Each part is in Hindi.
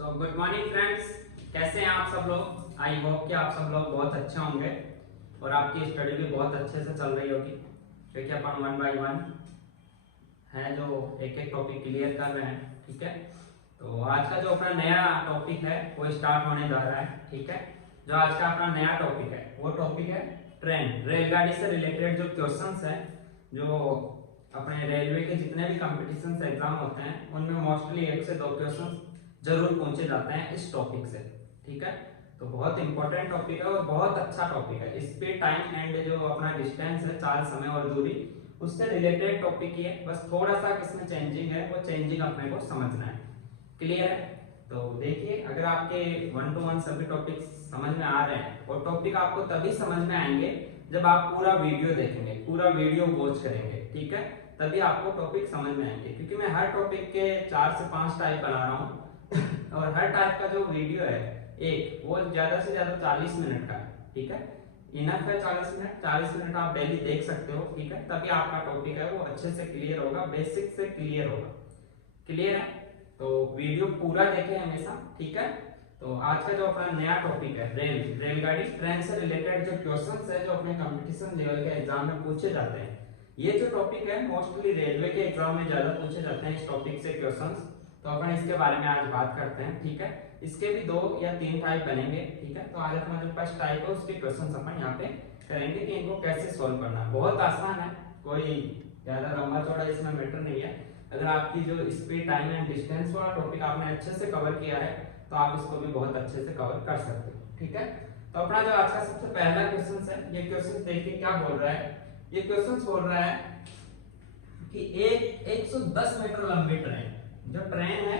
सो गुड मॉर्निंग फ्रेंड्स, कैसे हैं आप सब लोग। आई होप कि आप सब लोग बहुत अच्छे होंगे और आपकी स्टडी भी बहुत अच्छे से चल रही होगी, क्योंकि अपन 1 बाय 1 है जो एक एक टॉपिक क्लियर कर रहे हैं। ठीक है, तो आज का जो अपना नया टॉपिक है वो स्टार्ट होने जा रहा है। ठीक है, जो आज का अपना नया टॉपिक है वो टॉपिक है ट्रेन। रेलगाड़ी से रिलेटेड जो क्वेश्चंस हैं, जो अपने रेलवे के जितने भी कंपटीशन एग्जाम होते हैं उनमें मोस्टली 1 से 2 क्वेश्चन जरूर पूछे जाते हैं इस टॉपिक से। ठीक है, तो बहुत इंपॉर्टेंट टॉपिक है और बहुत अच्छा टॉपिक है। स्पीड, टाइम एंड जो अपना डिस्टेंस है, चाल, समय और दूरी, उससे रिलेटेड टॉपिक ही है। बस थोड़ा सा किसमें चेंजिंग है, वो चेंजिंग अपने को समझना है। क्लियर है? तो देखिए, अगर आपके 1 to 1 सभी टॉपिक समझ में आ रहे हैं, और टॉपिक आपको तभी समझ में आएंगे जब आप पूरा वीडियो देखेंगे, पूरा वीडियो वॉच करेंगे। ठीक है, तभी आपको टॉपिक समझ में आएंगे, क्योंकि मैं हर टॉपिक के 4 से 5 टाइप बना रहा हूँ और हर टाइप का जो वीडियो है एक, वो ज्यादा से ज्यादा 40 मिनट का है। ठीक है, इनफ है 40 मिनट आप डेली देख सकते हो। ठीक है, तभी आपका टॉपिक है वो अच्छे से क्लियर होगा, बेसिक से क्लियर होगा। क्लियर है? तो वीडियो पूरा देखें हमेशा। ठीक है, तो आज का जो अपना नया टॉपिक है रेलगाड़ी, ट्रेन से रिलेटेड जो क्वेश्चंस है जो अपने कंपटीशन लेवल के एग्जाम में पूछे जाते हैं, ये जो टॉपिक है मोस्टली रेलवे के एग्जाम में ज्यादा पूछे जाते हैं इस टॉपिक से क्वेश्चंस। तो अपन इसके बारे में आज बात करते हैं। ठीक है, इसके भी 2 या 3 टाइप बनेंगे। ठीक है, तो आज अपना जो फर्स्ट टाइप है उसके क्वेश्चंस अपन यहाँ पे करेंगे कि इनको कैसे सॉल्व करना है। बहुत आसान है, कोई ज्यादा लंबा चौड़ा इसमें मैटर नहीं है। अगर आपकी जो स्पीड, टाइम एंड डिस्टेंस वाला टॉपिक आपने अच्छे से कवर किया है तो आप इसको भी बहुत अच्छे से कवर कर सकते हो। ठीक है, तो अपना जो आज का सबसे पहला क्वेश्चन है, ये क्वेश्चन देखिए क्या बोल रहा है। ये क्वेश्चन बोल रहा है कि एक 110 मीटर लंबी ट्रेन, जो ट्रेन है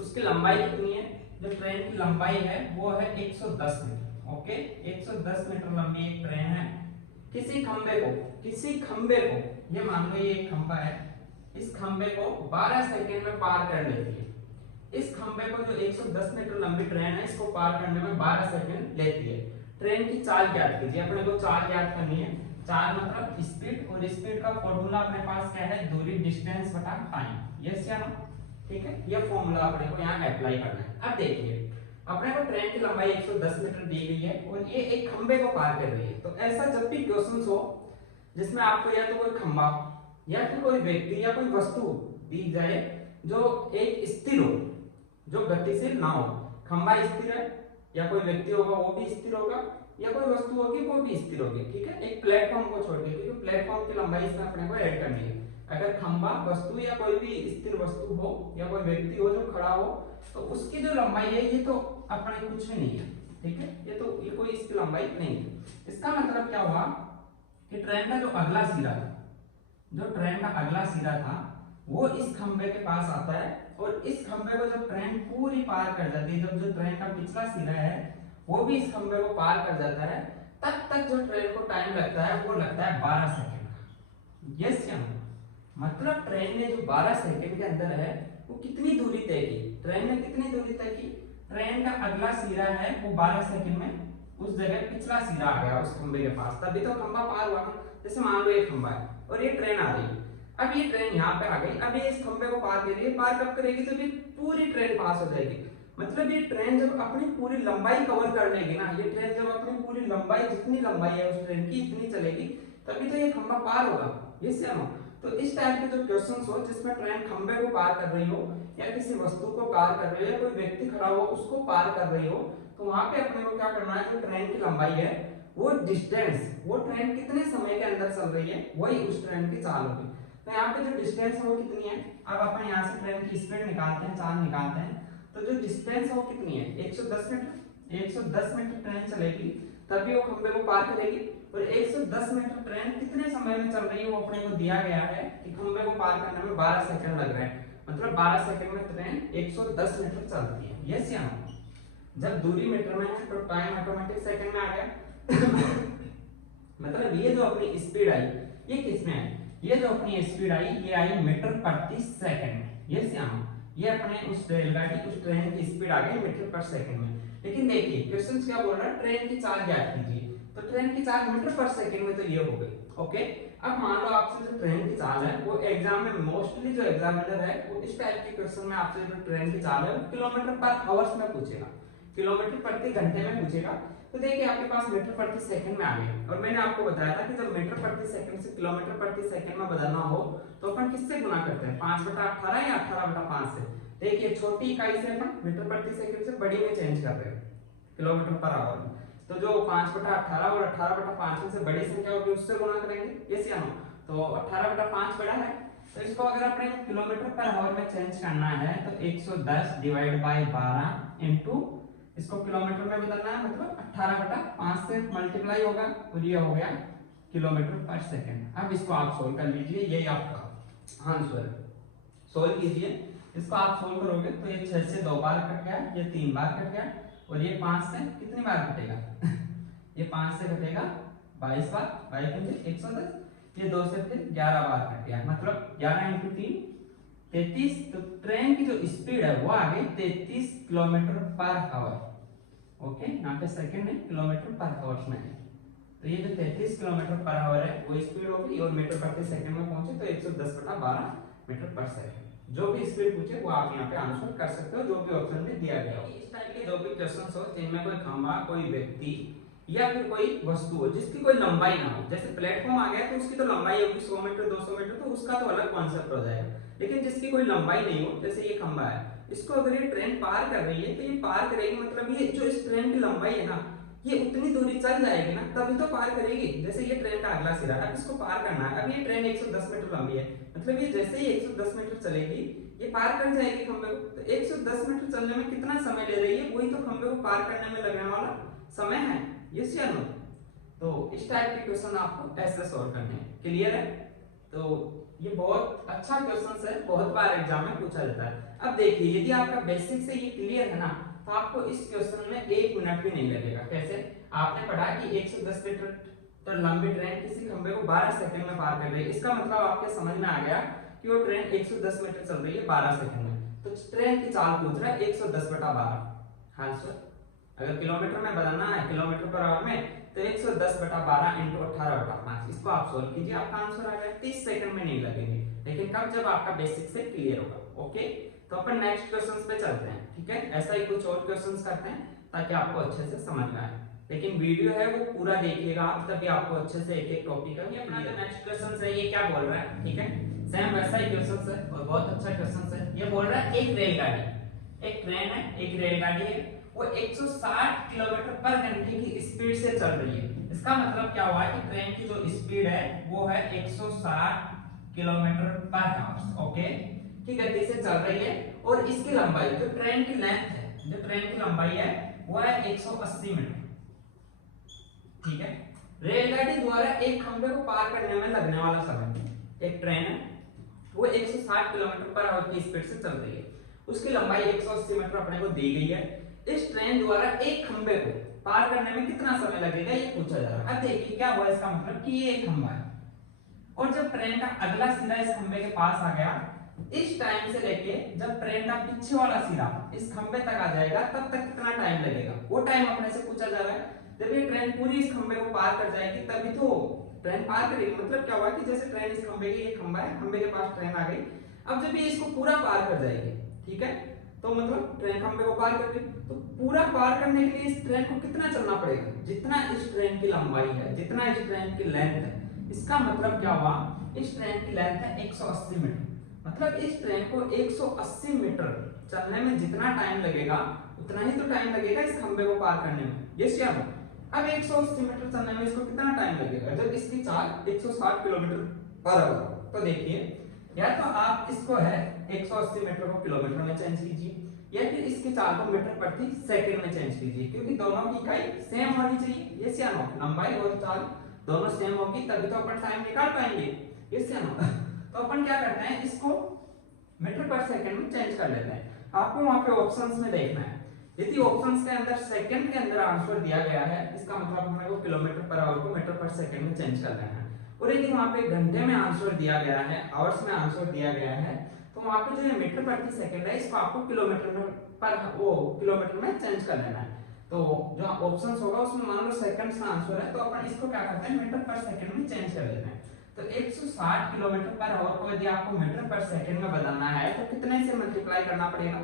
उसकी लंबाई कितनी है। जो ट्रेन की लंबाई है वो है 110 मीटर। ओके, 110 मीटर लंबी एक ट्रेन है। किसी खंबे को ये मान लो ये एक खंबा है, इस खंबे को 12 सेकंड में पार कर लेती है। इस खंबे को जो 110 मीटर लंबी ट्रेन है इसको पार करने में 12 सेकंड लेती है। ट्रेन की चाल ज्ञात कीजिए। अपने को चाल ज्ञात करनी है। चाल मतलब स्पीड, और स्पीड का फॉर्मूला अपने पास क्या है, दूरी, डिस्टेंस बटा टाइम। यस या नो? ठीक है, ये फॉर्मूला अपने को यहाँ अप्लाई करना है। अब देखिए, अपने को ट्रेन की लंबाई 110 मीटर दी गई है और ये एक खंबे को पार कर रही है। तो ऐसा जब भी क्वेश्चन हो जिसमें आपको या तो कोई खंबा या फिर कोई व्यक्ति या कोई वस्तु दी जाए जो एक स्थिर हो, जो गतिशील ना हो। खंबा स्थिर है, या कोई व्यक्ति होगा वो भी स्थिर होगा, या कोई वस्तु होगी वो भी स्थिर होगी। ठीक है, एक प्लेटफॉर्म को छोड़ के, क्योंकि प्लेटफॉर्म की लंबाई इसमें अपने को ऐड करनी है। अगर खंबा, वस्तु या कोई भी स्थिर वस्तु हो या कोई व्यक्ति हो जो खड़ा हो, तो उसकी जो लंबाई है ये तो अपने कुछ भी नहीं है। ठीक है, ये कोई इसकी लंबाई नहीं है। इसका मतलब क्या हुआ कि ट्रेन का जो अगला सिरा था, जो ट्रेन का अगला सिरा था वो इस खंबे के पास आता है, और इस खंबे को जब ट्रेन पूरी पार कर जाती है, जब जो ट्रेन का पिछला सिरा है वो भी इस खंबे को पार कर जाता है, तब तक जो ट्रेन को टाइम लगता है वो लगता है 12 सेकंड। यस या नो? मतलब ट्रेन ने जो 12 सेकंड के अंदर है वो कितनी दूरी तय की। ट्रेन ने कितनी दूरी तय की, ट्रेन का अगला सिरा है वो 12 सेकंड में उस जगह पिछला सिरा आ गया उस खंबे के पास, तभी तो खंबा पार हुआ ना। जैसे मान लो एक खंबा है और ये ट्रेन आ रही है, अब ये ट्रेन यहाँ पे आ गई, अब ये इस खंबे को पार कर रही है। पार कब करेगी, तो ये पूरी ट्रेन पास हो जाएगी। मतलब ये ट्रेन जब अपनी पूरी लंबाई कवर कर लेगी ना, ये ट्रेन जब अपनी पूरी लंबाई, जितनी लंबाई है उस ट्रेन की इतनी चलेगी, तभी तो ये खंबा पार होगा। यस या नो? तो इस टाइप के जो क्वेश्चंस हो जिसमें ट्रेन खंबे को पार कर रही हो, या किसी वस्तु को पार कर रही हो, या कोई व्यक्ति खड़ा हो उसको पार कर रही हो, तो वहां पे अपने को क्या करना है, जो ट्रेन की लंबाई है वो डिस्टेंस, वो ट्रेन कितने समय के अंदर चल रही है वही उस ट्रेन की चाल होगी। तो यहाँ पे जो डिस्टेंस है वो कितनी है। अब अपन यहाँ से ट्रेन की स्पीड निकालते हैं, चाल निकालते हैं, तो जो डिस्टेंस है वो कितनी है, 110 मीटर। 110 मीटर ट्रेन चलेगी तभी वो खंबे को पार करेगी, और 110 मीटर ट्रेन कितने समय में चल रही है वो अपने को दिया गया है कि खंबे को पार करने में 12 सेकंड लग रहे हैं। मतलब 12 सेकंड में ट्रेन 110 मीटर चलती है। यस या नो? जब दूरी मीटर में है तो टाइम ऑटोमेटिक सेकंड में आ गया मतलब ये जो अपनी स्पीड आई ये किसमें आई, ये जो अपनी स्पीड आई ये आई मीटर प्रति सेकंड में। यस या नो? ये अपने उस रेलगाड़ी, उस ट्रेन की स्पीड आ गई मीटर पर सेकंड में। लेकिन देखिए क्वेश्चन क्या बोल रहा है, ट्रेन की चाल ज्ञात कीजिए। तो ट्रेन की चाल मीटर पर सेकंड में तो ये हो गई, ओके। अब मान लो आपसे जो ट्रेन की चाल है वो एग्जाम में मोस्टली जो एग्जामिनर है वो इस टाइप के क्वेश्चन में आपसे जो ट्रेन की चाल है वो किलोमीटर पर आवर्स में पूछेगा, किलोमीटर प्रति घंटे में पूछेगा। तो देखिए आपके पास मीटर प्रति सेकंड में आ गए, और मैंने आपको बताया था कि जब मीटर प्रति सेकंड से किलोमीटर प्रति सेकंड में बदलना हो तो अपन किससे गुना करते हैं, 5/18 या 18/5 से। देखिए छोटी इकाई से अपन मीटर प्रति सेकंड से बड़ी में चेंज कर रहे हैं किलोमीटर पर आवर में, तो जो 5/18 और 18/5 से बड़ी संख्या होगी उससे गुणा करेंगे, यस या नो। तो 18/5 बड़ा है, तो इसको अगर अपने किलोमीटर पर आवर में चेंज करना है तो 110 डिवाइड बाय 12 इनटू इसको किलोमीटर में बदलना है, मतलब 18/5 से मल्टीप्लाई होगा और ये हो गया किलोमीटर पर सेकंड। अब इसको आप सोल्व कर लीजिए, यही आपका आंसर है। सोल्व कीजिए, इसको आप सोल्व करोगे तो ये 6 से 2 बार कट गया, ये 3 बार कट गया, और ये 5 से कितनी बार कटेगा ये 5 से कटेगा 22 बार, 22 110, ये 2 से फिर 11 बार कट गया, मतलब 11 × 3 33। तो ट्रेन की जो स्पीड है वो आ गई 33 किलोमीटर पर आवर। ओके, यहाँ पे सेकंड में किलोमीटर पर आवर्स में है, तो ये जो 33 किलोमीटर पर आवर है वो स्पीड होगी, और मीटर प्रति सेकंड में पहुंचे तो 110/12 मीटर पर सेकंड। जो भी स्पीड पूछे वो आप यहाँ पे आंसर कर सकते हो, जो भी ऑप्शन में दिया गया हो। इस टाइप के जो भी क्वेश्चंस हो जिनमें कोई खंभा, कोई व्यक्ति या फिर कोई वस्तु हो जिसकी कोई लंबाई ना हो, जैसे प्लेटफॉर्म आ गया तो उसकी तो लंबाई होगी 100 मीटर 200 मीटर, तो उसका तो अलग कॉन्सेप्ट हो जाएगा। लेकिन जिसकी कोई लंबाई नहीं हो, जैसे ये खंभा है, इसको अगर ये ट्रेन पार कर रही है तो ये पार करेगी, मतलब ये जो इस ट्रेन की लंबाई है ना ये उतनी दूरी चल जाएगी ना तभी तो पार करेगी। जैसे ये ट्रेन का अगला सिरा है, अब इसको पार करना है, अब ये ट्रेन 110 मीटर लंबी है, मतलब ये जैसे ही 110 मीटर चलेगी ये पार कर जाएगी खंबे को। तो 110 मीटर चलने में कितना समय ले रही है, वही तो खंबे को पार करने में लगने वाला समय है, यस या नो। तो इस टाइप के क्वेश्चन आपको ऐसे सॉल्व करने हैं, क्लियर है। तो ये बहुत अच्छा क्वेश्चन है, बहुत बार एग्जाम में पूछा जाता है। अब देखिए यदि आपका बेसिक से ये क्लियर है ना तो आपको इस क्वेश्चन में 1 मिनट भी नहीं लगेगा। कैसे, आपने पढ़ा कि 110 मीटर तो लंबी ट्रेन किसी खंबे को 12 सेकंड में पार कर रही है, इसका मतलब आपके समझ में आ गया कि वो ट्रेन 110 मीटर चल रही है 12 सेकंड में। तो ट्रेन की चाल पूछ रहा है 110/12। आंसर अगर किलोमीटर में बदलना है किलोमीटर पर आवर में तो 110/12 × 18/5, इसको आप सोल्व कीजिए, आपका आंसर आ गया। 30 सेकंड में नहीं लगेंगे, लेकिन कब, जब आपका बेसिक से क्लियर होगा। ओके, तो अपन नेक्स्ट क्वेश्चंस पे चलते हैं, ठीक है। ऐसा ही कुछ और क्वेश्चंस करते हैं ताकि आपको अच्छे से समझ में आए, लेकिन वीडियो है वो पूरा देखिएगा आप, तभी आपको अच्छे से एक एक टॉपिक है। अपना जो नेक्स्ट क्वेश्चन है ये क्या बोल रहा है, ठीक है, सेम वैसा ही क्वेश्चन है और बहुत अच्छा क्वेश्चन है। ये बोल रहा है एक रेलगाड़ी, एक ट्रेन है, एक रेलगाड़ी है, वो 160 किलोमीटर पर घंटे की स्पीड से चल रही है। इसका मतलब क्या हुआ कि ट्रेन की जो स्पीड है वो है 160 किलोमीटर पर आवर, ओके, की गति से चल रही है, और इसकी लंबाई जो ट्रेन की लेंथ है, जो ट्रेन की लंबाई है वो है 180 मीटर, ठीक है। रेलगाड़ी द्वारा एक खंबे को पार करने में लगने वाला समय, एक ट्रेन है वो 160 किलोमीटर पर आवर की स्पीड से चल रही है, उसकी लंबाई 180 मीटर अपने को दी गई है। इस ट्रेन द्वारा एक खंबे को पार करने में कितना समय लगेगा ये पूछा जा रहा है। अब देखिए क्या हुआ, इसका मतलब कि ये एक खंबा है, और जब ट्रेन का अगला सिरा इस खंबे के पास आ गया, इस टाइम से लेके जब ट्रेन का पीछे वाला सिरा इस खंबे तक आ जाएगा तब तक कितना टाइम लगेगा, वो टाइम अपने से पूछा जा रहा है। जब ये ट्रेन पूरी इस खंबे को पार कर जाएगी तभी तो ट्रेन पार करेगी। मतलब क्या हुआ कि जैसे ट्रेन इस खंबे की, ये खंबा है, खंबे के पास ट्रेन आ गई, अब जब ये इसको पूरा पार कर जाएगी, ठीक है, तो मतलब ट्रेन खंबे को पार कर गई, तो पूरा पार करने के लिए इस ट्रेन को कितना चलना पड़ेगा, जितना इस ट्रेन की लंबाई है, जितना इस ट्रेन की लेंथ है। इसका मतलब क्या हुआ, इस ट्रेन की लेंथ है 180 मीटर, मतलब इस ट्रेन को 180 मीटर चलने में जितना टाइम लगेगा उतना ही तो टाइम लगेगा इस खंबे को पार करने में, यस या नो। अब 180 मीटर चलने में इसको कितना टाइम लगेगा जब इसकी चाल 160 किलोमीटर पर आवर। तो देखिए, या तो आप इसको है 180 मीटर को किलोमीटर में चेंज कीजिए, या फिर इसकी चाल को मीटर प्रति सेकंड में चेंज कीजिए, क्योंकि दोनों की इकाई सेम होनी चाहिए, यस या नो। लंबाई और चाल दोनों सेम होगी तभी तो अपन टाइम निकाल पाएंगे, यस या नो। तो अपन क्या करते हैं, इसको मीटर पर सेकंड में चेंज कर लेते हैं। आपको वहां पे ऑप्शंस में देखना है, यदि ऑप्शंस के अंदर सेकंड के अंदर आंसर दिया गया है, इसका मतलब हमें वो किलोमीटर पर आवर को मीटर पर सेकंड में चेंज कर लेना है। और यदि वहां पे घंटे में आंसर दिया गया है, आवर्स में आंसर दिया गया है, तो वहां पे जो मीटर प्रति सेकंड है इसको आपको किलोमीटर में पर वो किलोमीटर में चेंज कर लेना है। तो जो ऑप्शंस होगा उसमें मान लो सेकंड्स का आंसर है, तो अपन इसको क्या करते हैं मीटर पर सेकंड में चेंज कर लेते हैं। तो 160 किलोमीटर पर आवर को यदि आपको मीटर पर सेकंड में बदलना है तो कितने से मल्टीप्लाई करना पड़ेगा,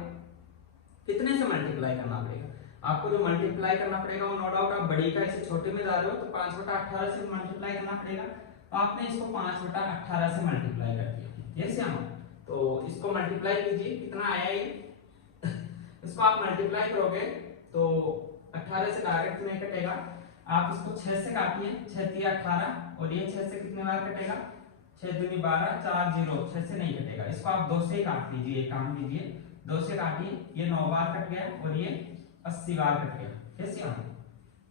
कितने से मल्टीप्लाई करना पड़ेगा? आपको जो मल्टीप्लाई करना पड़ेगा वो नो डाउट आप बड़ी का इसे छोटे में जा रहे हो तो 5/18 से मल्टीप्लाई करना पड़ेगा। तो आपने इसको 5/18 से मल्टीप्लाई कर दिया, यस या नो? तो इसको मल्टीप्लाई कीजिए, कितना आया ये इसको आप मल्टीप्लाई करोगे तो 18 से डायरेक्ट में कटेगा, आप इसको 6 से काटिए, 6 × 18 और ये 6 से कितने बार कटेगा, 6 दूनी 12, 4 0, 6 से नहीं कटेगा, इसको आप 2 से ही काट लीजिए, एक काम कीजिए 2 से काटिए, ये 9 बार कट गया और ये 80 बार कट गया, कैसे आ?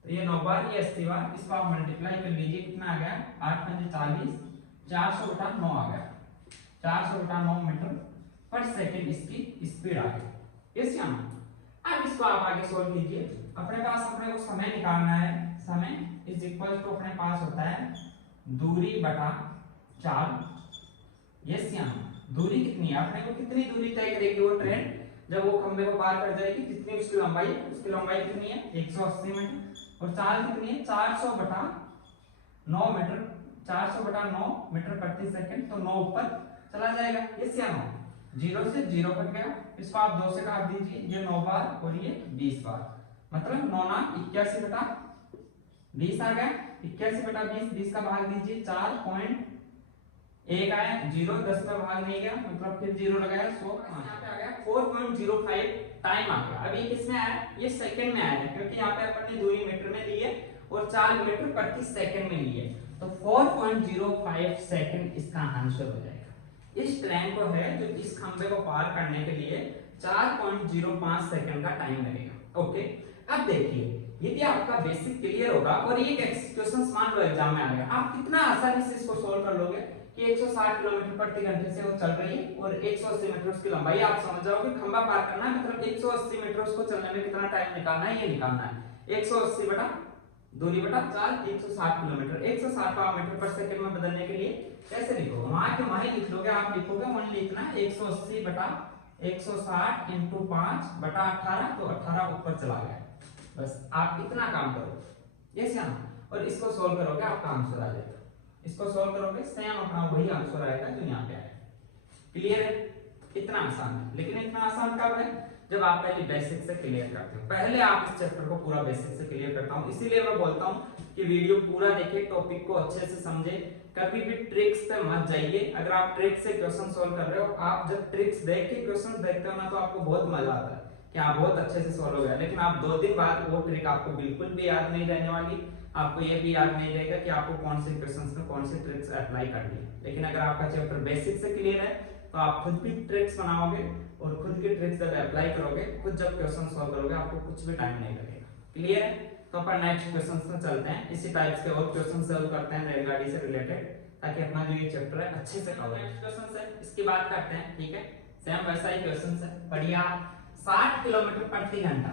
तो ये 9 बार ये 80 बार, इसको आप मल्टीप्लाई कर लीजिए, कितना आ गया 8 × 40, 400/9 आ गया, 400/9 मीटर पर सेकंड इसकी स्पीड आ गई, कैसे आ? अब इसको आप आगे सोल्व कीजिए। अपने को समय निकालना है, समय इज इक्वल टू अपने पास होता है दूरी बटा चाल, यस या नो? दूरी कितनी है, अपने को कितनी दूरी तय करेगी वो ट्रेन जब वो खंबे को पार कर जाएगी, कितनी उसकी लंबाई है, उसकी लंबाई कितनी है 180 मीटर, और चाल कितनी है 400/9 मीटर, 400/9 मीटर प्रति सेकंड, तो 9 ऊपर चला जाएगा, यस या नो? 0 से 0 कट गया, इसको आप 2 से काट दीजिए, ये 9 बार और ये 20 बार, मतलब 9 × 81/20 आ गया, 81/20, 20 का भाग दीजिए 4.1 आया, 0 10 में भाग नहीं गया, मतलब फिर 0 लगाया, 100 यहाँ पे आ गया 4.05 टाइम आ गया। अब ये किसमें आया, ये सेकंड में आया है, क्योंकि यहाँ पे अपन ने दूरी मीटर में ली है और चाल मीटर प्रति सेकंड में ली है, तो 4.05 सेकंड इसका आंसर हो जाएगा। इस ट्रेन को है जो इस खंबे को पार करने के लिए 4.05 सेकंड का टाइम लगेगा, ओके? अब देखिए यदि आपका बेसिक क्लियर होगा और ये क्वेश्चन मान लो एग्जाम में आ गया, आप कितना आसानी से इसको सोल्व कर लोगे कि 160 किलोमीटर प्रति घंटे से वो चल रही है और 180 मीटर उसकी लंबाई, आप समझ जाओगे खंबा पार करना है मतलब 180 मीटर उसको चलने में कितना टाइम निकालना है, ये निकालना है 180 बटा दूरी बटा चाल 160 किलोमीटर, 160 को मीटर पर सेकंड में बदलने के लिए कैसे लिखोगे, वहां के वहीं लिख लोगे, आप लिखोगे वहीं लिखना 180 बटा 160 × 5/18, तो 18 ऊपर चला गया, बस आप इतना काम करो, यस या नो? और इसको सोल्व करोगे आपका आंसर आ जाएगा, इसको सोल्व करोगे सेम अपना वही आंसर आएगा जो यहाँ पे आया, क्लियर है? इतना आसान है, लेकिन इतना आसान कब है, जब आप पहले बेसिक से क्लियर करते हो। पहले आप इस चैप्टर को पूरा बेसिक से क्लियर करता हूँ, इसीलिए मैं बोलता हूँ कि वीडियो पूरा देखिए, टॉपिक को अच्छे से समझे, कभी भी ट्रिक्स पे मत जाइए। अगर आप ट्रिक से क्वेश्चन सोल्व कर रहे हो, आप जब ट्रिक्स देख के क्वेश्चन देखते हो ना तो आपको बहुत मजा आता है कि आप बहुत अच्छे से सोल्व हो गया, लेकिन आप 2 दिन बाद वो ट्रिक आपको बिल्कुल भी याद नहीं रहने वाली, आपको ये भी याद नहीं रहेगा कि आपको कौन से क्वेश्चंस में कौन सी ट्रिक्स अप्लाई करनी है। लेकिन अगर आपका चैप्टर बेसिक से क्लियर है तो आप खुद भी ट्रिक्स बनाओगे और खुद की ट्रिक्स जब अप्लाई करोगे, खुद जब क्वेश्चन सॉल्व करोगे, आपको कुछ भी टाइम नहीं लगेगा, क्लियर है? तो अपन नेक्स्ट क्वेश्चंस में चलते हैं, इसी टाइप्स के और क्वेश्चन सॉल्व करते हैं रेलगाड़ी से रिलेटेड, ताकि अपना जो ये चैप्टर है अच्छे से कवर हो। नेक्स्ट क्वेश्चन है, इसकी बात करते हैं, ठीक है? सेम वैसा ही क्वेश्चन है, बढ़िया। 60 किलोमीटर प्रति घंटा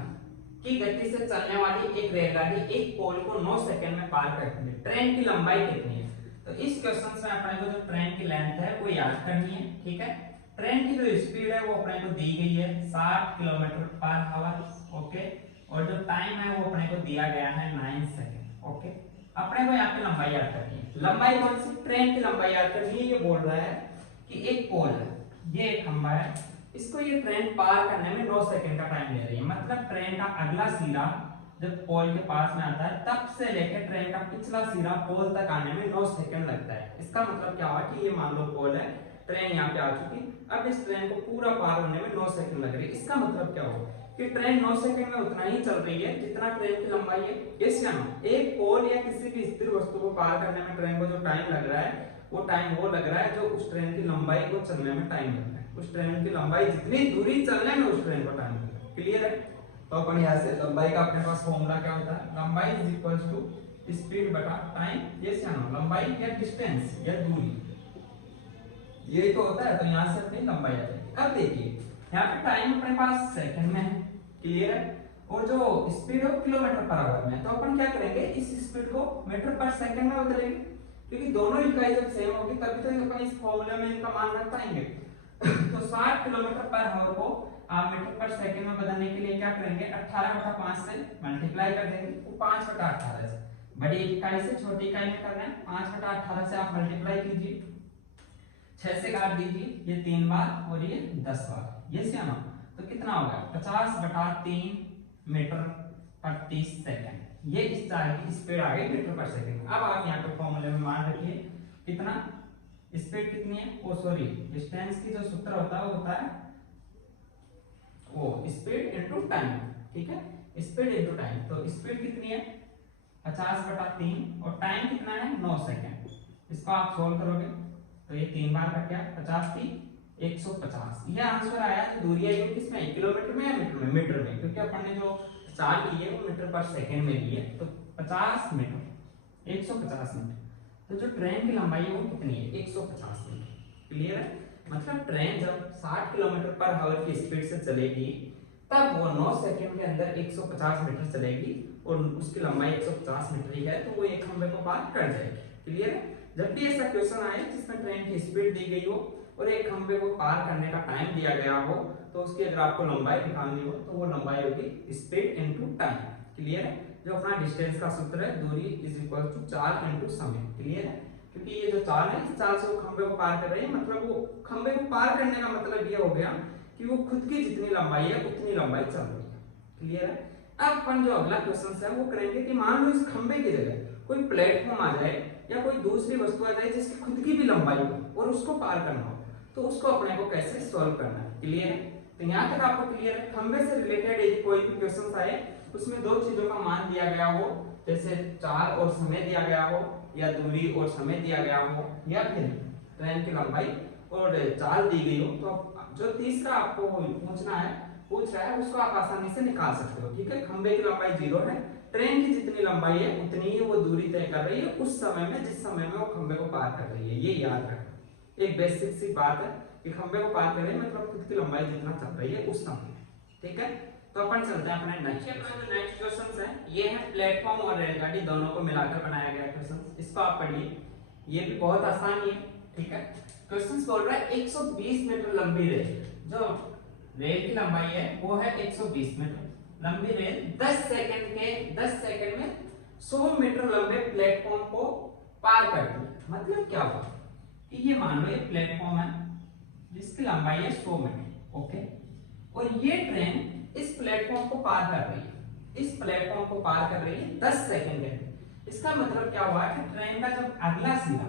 की गति से चलने वाली एक रेलगाड़ी एक पोल को 9 सेकंड में पार करती है, ट्रेन की लंबाई कितनी है? तो इस क्वेश्चन में अपने को जो ट्रेन की लेंथ है वो याद करनी है, ठीक है? ट्रेन की जो स्पीड है वो अपने को दी गई है 60 किलोमीटर पर आवर, ओके? और जो टाइम है वो अपने को दिया गया है 9 सेकंड, ओके? अपने को यहाँ पे लंबाई याद करनी है, लंबाई कौन सी? ट्रेन की लंबाई याद करनी है। ये बोल रहा है कि एक पोल है, ये एक खंबा है, इसको ये ट्रेन पार करने में 9 सेकंड का टाइम ले रही है, मतलब ट्रेन का अगला सिरा जब पोल के पास में आता है तब से लेकर ट्रेन का पिछला सिरा पोल तक आने में 9 सेकंड लगता है। इसका मतलब क्या हुआ कि ये मान लो पोल है, ट्रेन यहाँ पे आ चुकी, अब इस ट्रेन को पूरा पार होने में 9 सेकंड लग रही है। इसका मतलब क्या हुआ कि ट्रेन 9 सेकंड में उतना ही चल रही है जितना ट्रेन की लंबाई है। इस एक पोल या किसी भी स्थिर वस्तु को पार करने में ट्रेन को जो टाइम लग रहा है वो टाइम वो लग रहा है जो उस ट्रेन की लंबाई को चलने में टाइम लग रहा है। उस ट्रेन की लंबाई जितनी दूरी चलने में उस ट्रेन को टाइम लग रहा है, क्लियर है? तो अपन यहाँ से लंबाई का अपने पास फॉर्मूला क्या होता है, लंबाई इज इक्वल्स टू स्पीड बटा टाइम, यस या नो? लंबाई या डिस्टेंस या दूरी, यही तो होता है, तो यहाँ से अपनी लंबाई आ जाएगी। अब देखिए यहाँ पे टाइम अपने पास सेकंड में है, क्लियर है? और जो स्पीड है किलोमीटर पर आवर में, तो अपन क्या करेंगे, इस स्पीड को मीटर पर सेकंड में बदलेंगे, क्योंकि दोनों इकाई जब सेम होगी तभी तो अपन इस फॉर्मूले में इनका मान रख पाएंगे। तो 60 किलोमीटर पर आवर को आप मीटर पर सेकंड में बदलने के लिए क्या करेंगे, 18/5 से मल्टीप्लाई कर देंगे, वो 5/18 से। बड़ी इकाई से छोटी इकाई में कर रहे हैं, 5/18 से आप मल्टीप्लाई कीजिए, 6 से काट दीजिए, ये 3 बार और ये 10 बार, ये से ना तो कितना होगा 50/3 मीटर प्रति सेकंड। ये इस तार की स्पीड आ गई मीटर पर सेकंड। अब आप यहाँ पे फॉर्मूले में मान रखिए कितना स्पीड कितनी है, ओ सॉरी डिस्टेंस की जो सूत्र होता है वो होता है वो स्पीड इनटू टाइम, ठीक है, स्पीड इनटू टाइम। तो स्पीड कितनी है 50/3 और टाइम कितना है 9 सेकंड। इसको आप सोल्व करोगे तो ये 3 बार कट गया, 50 3 150। ये आंसर आया जो दूरी आई है किसमें, किलोमीटर में या मीटर में, मीटर में, क्योंकि अपन ने जो चाल ली है वो मीटर पर सेकंड में ली है। तो 50 मीटर 150 मीटर, तो जो ट्रेन की लंबाई है वो कितनी है 150 मीटर। क्लियर है, मतलब ट्रेन जब 60 किलोमीटर पर आवर की स्पीड से चलेगी तब वो 9 सेकंड के अंदर 150 मीटर चलेगी और उसकी लंबाई 150 मीटर ही है, तो वो एक खंबे को पार कर जाएगी। क्लियर है, जब भी ऐसा क्वेश्चन आए जिसमें ट्रेन की स्पीड दी गई हो और एक खंबे को पार करने का टाइम दिया गया हो, तो उसकी अगर आपको लंबाई निकालनी हो तो वो लंबाई होगी स्पीड इनटू टाइम। क्लियर है, जो अपना डिस्टेंस का सूत्र है दूरी इज इक्वल टू चाल इनटू समय। क्लियर है, क्योंकि ये जो चाल है इस चाल से वो खंबे को पार कर रही है, मतलब वो खंबे को पार करने का मतलब ये हो गया कि वो खुद की जितनी लंबाई है उतनी लंबाई चल रही है। क्लियर है, अब अपन जो अगला क्वेश्चन है वो करेंगे कि मान लो इस खंबे की जगह कोई प्लेटफॉर्म आ जाए या कोई दूसरी वस्तु आ जाए जिसकी खुद की भी लंबाई हो और उसको पार करना हो, तो उसको अपने को कैसे सॉल्व करना है। क्लियर है, तो यहाँ तक आपको क्लियर है। खंबे से रिलेटेड यदि कोई भी क्वेश्चन आए उसमें दो चीजों का मान दिया गया हो, जैसे चाल और समय दिया गया हो या दूरी और समय दिया गया हो या फिर ट्रेन की लंबाई और चाल दी गई हो, तो जो तीसरा आपको पूछ रहा है उसको आप आसानी से निकाल सकते हो। ठीक है, खंबे की लंबाई 0 है, ट्रेन की जितनी लंबाई है उतनी ही वो दूरी तय कर रही है उस समय में जिस समय में वो खंबे को पार कर रही है। ये याद रखना, एक बेसिक सी बात है कि खंबे को पार कर रही है मतलब खुद की लंबाई जितना चल रही है उस समय। ठीक है, तो अपन चलते हैं अपने नेक्स्ट क्वेश्चन है। ये है प्लेटफॉर्म और रेलगाड़ी दोनों को मिलाकर बनाया गया क्वेश्चन, इसको आप पढ़िए, ये भी बहुत आसान ही है। ठीक है, क्वेश्चन बोल रहा है 120 मीटर लंबी रेल, जो रेल की लंबाई है वो है 120 मीटर, लंबी रेल 10 सेकंड में 100 मीटर लंबे प्लेटफॉर्म को पार करती है। मतलब क्या हुआ कि ये मान लो ये प्लेटफॉर्म है जिसकी लंबाई है 100 मीटर, ओके, और ये ट्रेन इस प्लेटफॉर्म को पार कर रही है, इस प्लेटफॉर्म को पार कर रही है 10 सेकंड के अंदर। इसका मतलब क्या हुआ कि ट्रेन का जब अगला सिरा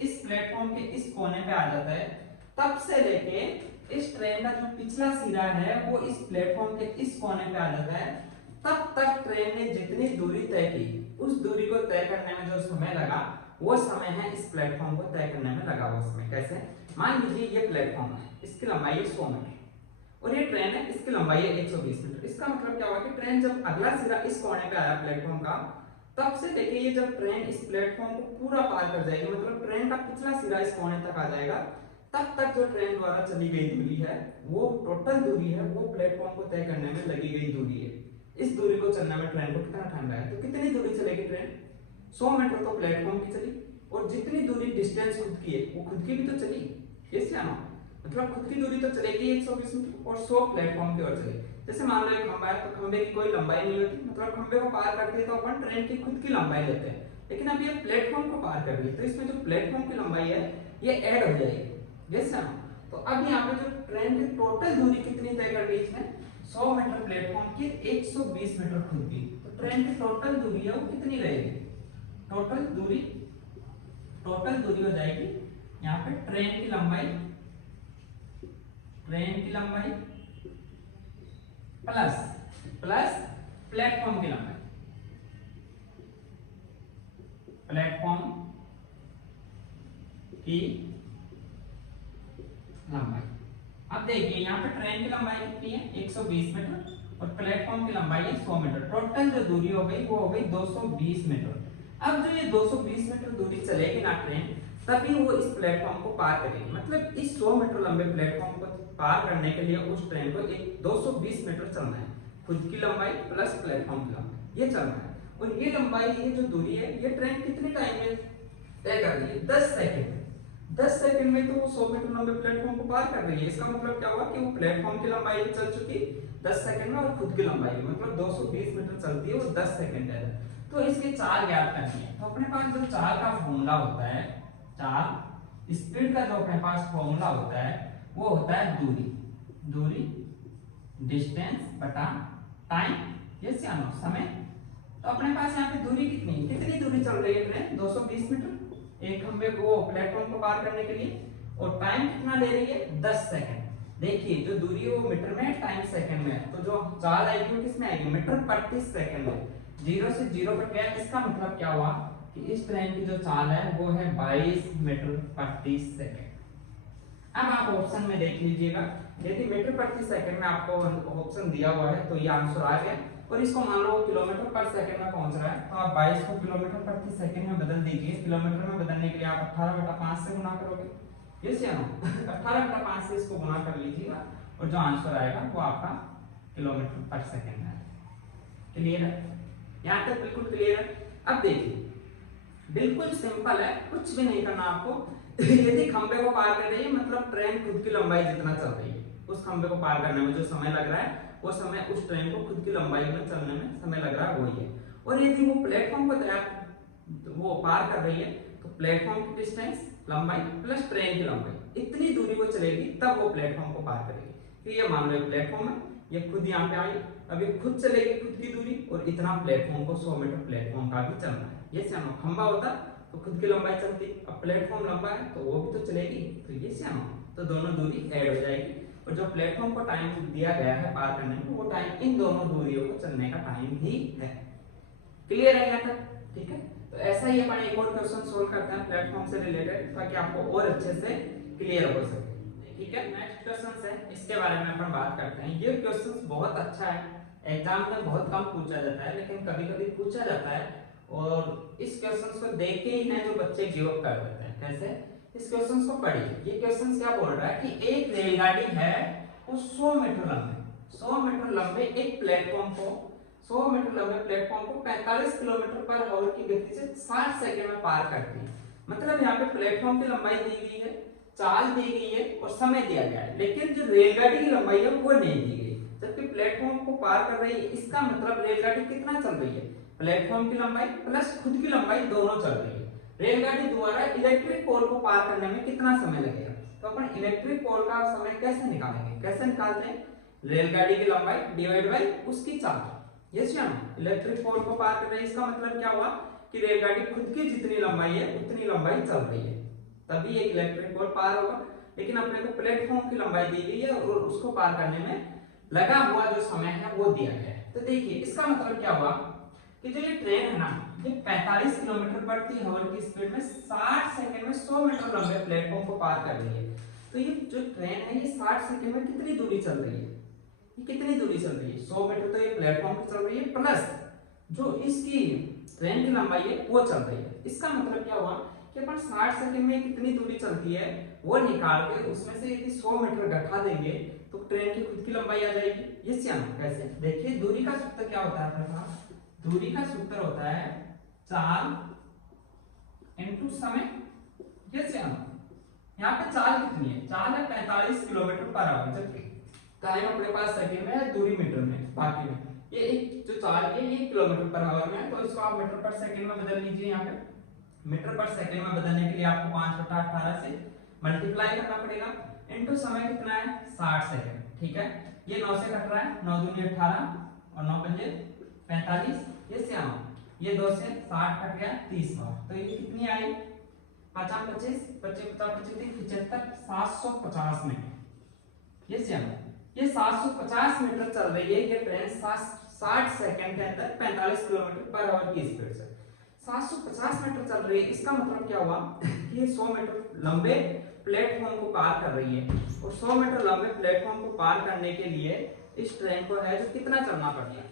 इस प्लेटफॉर्म के इस कोने पे आ जाता है, तब से लेके इस ट्रेन का जो पिछला सिरा है वो इस प्लेटफॉर्म के इस कोने पे आ जाता है, तब तक ट्रेन ने जितनी दूरी तय की उस दूरी को तय करने में जो समय लगा वो समय है इस प्लेटफॉर्म को तय करने में लगा वो समय। कैसे, मान लीजिए ये प्लेटफॉर्म है, इसकी लंबाई है 100 मीटर और ये ट्रेन है, इसकी लंबाई है 120 मीटर। इसका मतलब क्या हुआ कि ट्रेन जब अगला सिरा इस कोने पे आया प्लेटफॉर्म का, तब से देखिए ये जब ट्रेन इस प्लेटफॉर्म को पूरा पार कर जाएगी, मतलब ट्रेन का पिछला सिरा इस कोने तक आ जाएगा, तब तक जो ट्रेन द्वारा चली गई दूरी है वो टोटल दूरी है वो प्लेटफॉर्म को तय करने में लगी गई दूरी है। इस दूरी को चलने में ट्रेन को कितना टाइम लगेगा, तो कितनी दूरी चलेगी ट्रेन, 100 मीटर तो प्लेटफॉर्म की चली और जितनी दूरी डिस्टेंस खुद की है वो खुद की भी तो चली, यस या नो, मतलब खुद की दूरी तो चलेगी 120 मीटर और 100 प्लेटफॉर्म की ओर चलेगी। जैसे मान लो एक खंबा है तो खंबे की कोई लंबाई नहीं होती, मतलब खंबे को पार करते हैं तो अपन ट्रेन की खुद की लंबाई लेते हैं, लेकिन अब ये प्लेटफॉर्म को पार कर रही है तो इसमें जो प्लेटफॉर्म की लंबाई है ये ऐड हो जाएगी, यस या नो। तो अब यहाँ पे जो ट्रेन की टोटल दूरी कितनी तय कर रही है इसमें, 100 मीटर प्लेटफॉर्म की, 120 मीटर खुद की, तो ट्रेन की टोटल दूरी है वो कितनी रहेगी, टोटल दूरी हो जाएगी यहाँ पे ट्रेन की लंबाई प्लस प्लेटफॉर्म की लंबाई, अब देखिए यहाँ पे ट्रेन की लंबाई कितनी है 120 मीटर और प्लेटफॉर्म की लंबाई है 100 मीटर, टोटल जो दूरी हो गई वो हो गई 220 मीटर। अब जो ये 220 मीटर दूरी चलेगी ना ट्रेन, तभी वो इस प्लेटफॉर्म को पार करेगी, मतलब इस 100 मीटर लंबे प्लेटफॉर्म को पार करने के लिए उस ट्रेन को एक 220 मीटर चलना है, खुद की लंबाई प्लस प्लेटफॉर्म की लंबाई, ये चलना है। और ये लंबाई, ये जो दूरी है ये ट्रेन कितने टाइम में तय कर रही है, 10 सेकंड, 10 सेकंड में तो वो 100 मीटर लंबे प्लेटफॉर्म को पार कर रही है। इसका मतलब क्या हुआ कि वो प्लेटफॉर्म की लंबाई भी चल चुकी 10 सेकंड में और खुद की लंबाई भी, मतलब 220 मीटर चलती है वो 10 सेकंड है। तो इसकी चाल ज्ञात करनी है। तो अपने पास जो चाल का फॉर्मूला होता है, चाल स्पीड का जो अपने पास फॉर्मूला होता है वो होता है दूरी डिस्टेंस बटा टाइम, यस या नो, समय। तो अपने पास यहाँ पे दूरी कितनी दूरी चल रही है ट्रेन, 220 मीटर एक खंबे को प्लेटफॉर्म को पार करने के लिए, और टाइम कितना ले रही है, 10 सेकंड। देखिए जो दूरी है वो मीटर में है, टाइम सेकंड में है, तो जो चाल आएगी वो किसमें आएगी, मीटर प्रति सेकंड में। 0 से 0 कट गया, इसका मतलब क्या हुआ कि इस ट्रेन की जो चाल है वो है 22 मीटर प्रति सेकंड। अब आप ऑप्शन में देख लीजिएगा, यदि मीटर प्रति सेकंड में आपको ऑप्शन दिया हुआ है तो ये आंसर आ गया, और इसको मान लो किलोमीटर पर सेकंड में पहुंच रहा है, तो आप 22 को किलोमीटर प्रति सेकंड में बदल दीजिए। किलोमीटर में बदलने के लिए आप 18/5 से गुणा करोगे, यस या नो, 18/5 से इसको गुणा कर लीजिएगा और जो आंसर आएगा वो आपका किलोमीटर पर सेकंड है। क्लियर है, यहाँ तक बिल्कुल क्लियर है। अब देखिए बिल्कुल सिंपल है, कुछ भी नहीं करना आपको। यदि खंबे को पार कर रही है मतलब ट्रेन खुद की लंबाई जितना चल रही है, उस खंबे को पार करने में जो समय लग रहा है वो समय उस ट्रेन को खुद की लंबाई में चलने में समय लग रहा है वही है। और यदि वो प्लेटफॉर्म को वो पार कर रही है तो प्लेटफॉर्म की डिस्टेंस लंबाई प्लस ट्रेन की लंबाई, इतनी दूरी वो चलेगी तब वो प्लेटफॉर्म को पार करेगी। तो ये मान लो प्लेटफॉर्म है, ये खुद यहाँ पे आई, अब ये खुद चलेगी खुद की दूरी, और इतना प्लेटफॉर्म को 100 मीटर प्लेटफॉर्म का भी चलना है। ये सियानो खंबा होता तो खुद की लंबाई चलती, अब प्लेटफॉर्म लंबा है तो वो भी तो चलेगी, तो ये सियानो, तो दोनों दूरी ऐड हो जाएगी, और जो प्लेटफॉर्म को टाइम दिया गया है पार करने में वो टाइम इन दोनों दूरियों को चलने का टाइम ही है। क्लियर है यहाँ तक, ठीक है। तो ऐसा ही अपन एक और क्वेश्चन सोल्व करते हैं प्लेटफॉर्म से रिलेटेड, ताकि आपको और अच्छे से क्लियर हो सके, ठीक है। नेक्स्ट क्वेश्चन है, इसके बारे में अपन बात करते हैं। ये क्वेश्चन बहुत अच्छा है, एग्जाम में बहुत कम पूछा जाता है लेकिन कभी कभी पूछा जाता है, और इस क्वेश्चन को देख के ही है जो बच्चे गिव अप कर देते हैं। कैसे, इस क्वेश्चन को पढ़िए। ये क्वेश्चन क्या बोल रहा है कि एक रेलगाड़ी है वो 100 मीटर लंबे, 100 मीटर लंबे एक प्लेटफॉर्म को 100 मीटर लंबे प्लेटफॉर्म को 45 किलोमीटर पर आवर की गति से 60 सेकंड में पार करती है। मतलब यहाँ पे प्लेटफॉर्म की लंबाई दी गई है, चाल दी गई है और समय दिया गया है, लेकिन जो रेलगाड़ी की लंबाई है वो नहीं दी गई, जबकि प्लेटफॉर्म को पार कर रही है। इसका मतलब रेलगाड़ी कितना चल रही है, प्लेटफॉर्म की लंबाई प्लस खुद की लंबाई दोनों चल रही है। रेलगाड़ी द्वारा इलेक्ट्रिक पोल को पार करने में कितना समय लगेगा, तो अपन इलेक्ट्रिक पोल का समय कैसे निकालेंगे, कैसे निकालते हैं, रेलगाड़ी की लंबाई डिवाइड बाय उसकी चाल। यस या नो, इलेक्ट्रिक पोल को पार कर रही है, इसका मतलब क्या हुआ कि रेलगाड़ी खुद की जितनी लंबाई है उतनी लंबाई चल रही है, तभी एक इलेक्ट्रिक पोल पार होगा। लेकिन अपने को प्लेटफॉर्म की लंबाई दी गई है और उसको पार करने में लगा हुआ जो समय है वो दिया गया है। तो देखिए इसका मतलब क्या हुआ कि जो ये ट्रेन है ना, ये 45 किलोमीटर प्रति आवर की स्पीड में 60 सेकंड में 100 मीटर लंबे प्लेटफॉर्म को पार कर रही है। तो ये जो ट्रेन है ये 60 सेकंड में कितनी दूरी चल रही है, ये कितनी दूरी चल रही है, 100 मीटर तो ये प्लेटफॉर्म की चल रही है, प्लस जो इसकी ट्रेन की लंबाई है वो चल रही है। इसका मतलब क्या हुआ कि अपन 60 सेकंड में कितनी दूरी चलती है वो निकाल के उसमें से यदि 100 मीटर घटा देंगे तो ट्रेन की खुद की लंबाई आ जाएगी। ये सियानो कैसे, देखिए दूरी का सूत्र क्या होता है अपने पास, दूरी का सूत्र होता है चाल इनटू समय। ये सियानो यहाँ पे चाल कितनी है, चाल है 45 किलोमीटर पर आवर, जबकि टाइम अपने पास सेकंड में है, दूरी मीटर में, बाकी में ये एक जो चाल है ये किलोमीटर पर आवर में है, तो इसको आप मीटर पर सेकंड में बदल लीजिए। यहाँ पे मीटर पर सेकंड में बदलने के लिए आपको 5/18 से मल्टीप्लाई करना पड़ेगा, इनटू समय कितना है 60 सेकंड, ठीक है। ये 9 से कट रहा है, 9 दूनी 18 और 9 पंजे 45, ये सियानो ये 2 से 60 कट गया 30 बार, तो ये कितनी आई 5 25 25 75 750 मीटर। ये सियानो ये 750 मीटर चल रही है ये ट्रेन 60 सेकंड के अंदर 45 किलोमीटर पर आवर की स्पीड से 750 मीटर चल रही है। इसका मतलब क्या हुआ कि ये 100 मीटर लंबे प्लेटफॉर्म को पार कर रही है, और 100 मीटर लंबे प्लेटफॉर्म को पार करने के लिए इस ट्रेन को है जो कितना चलना पड़ेगा,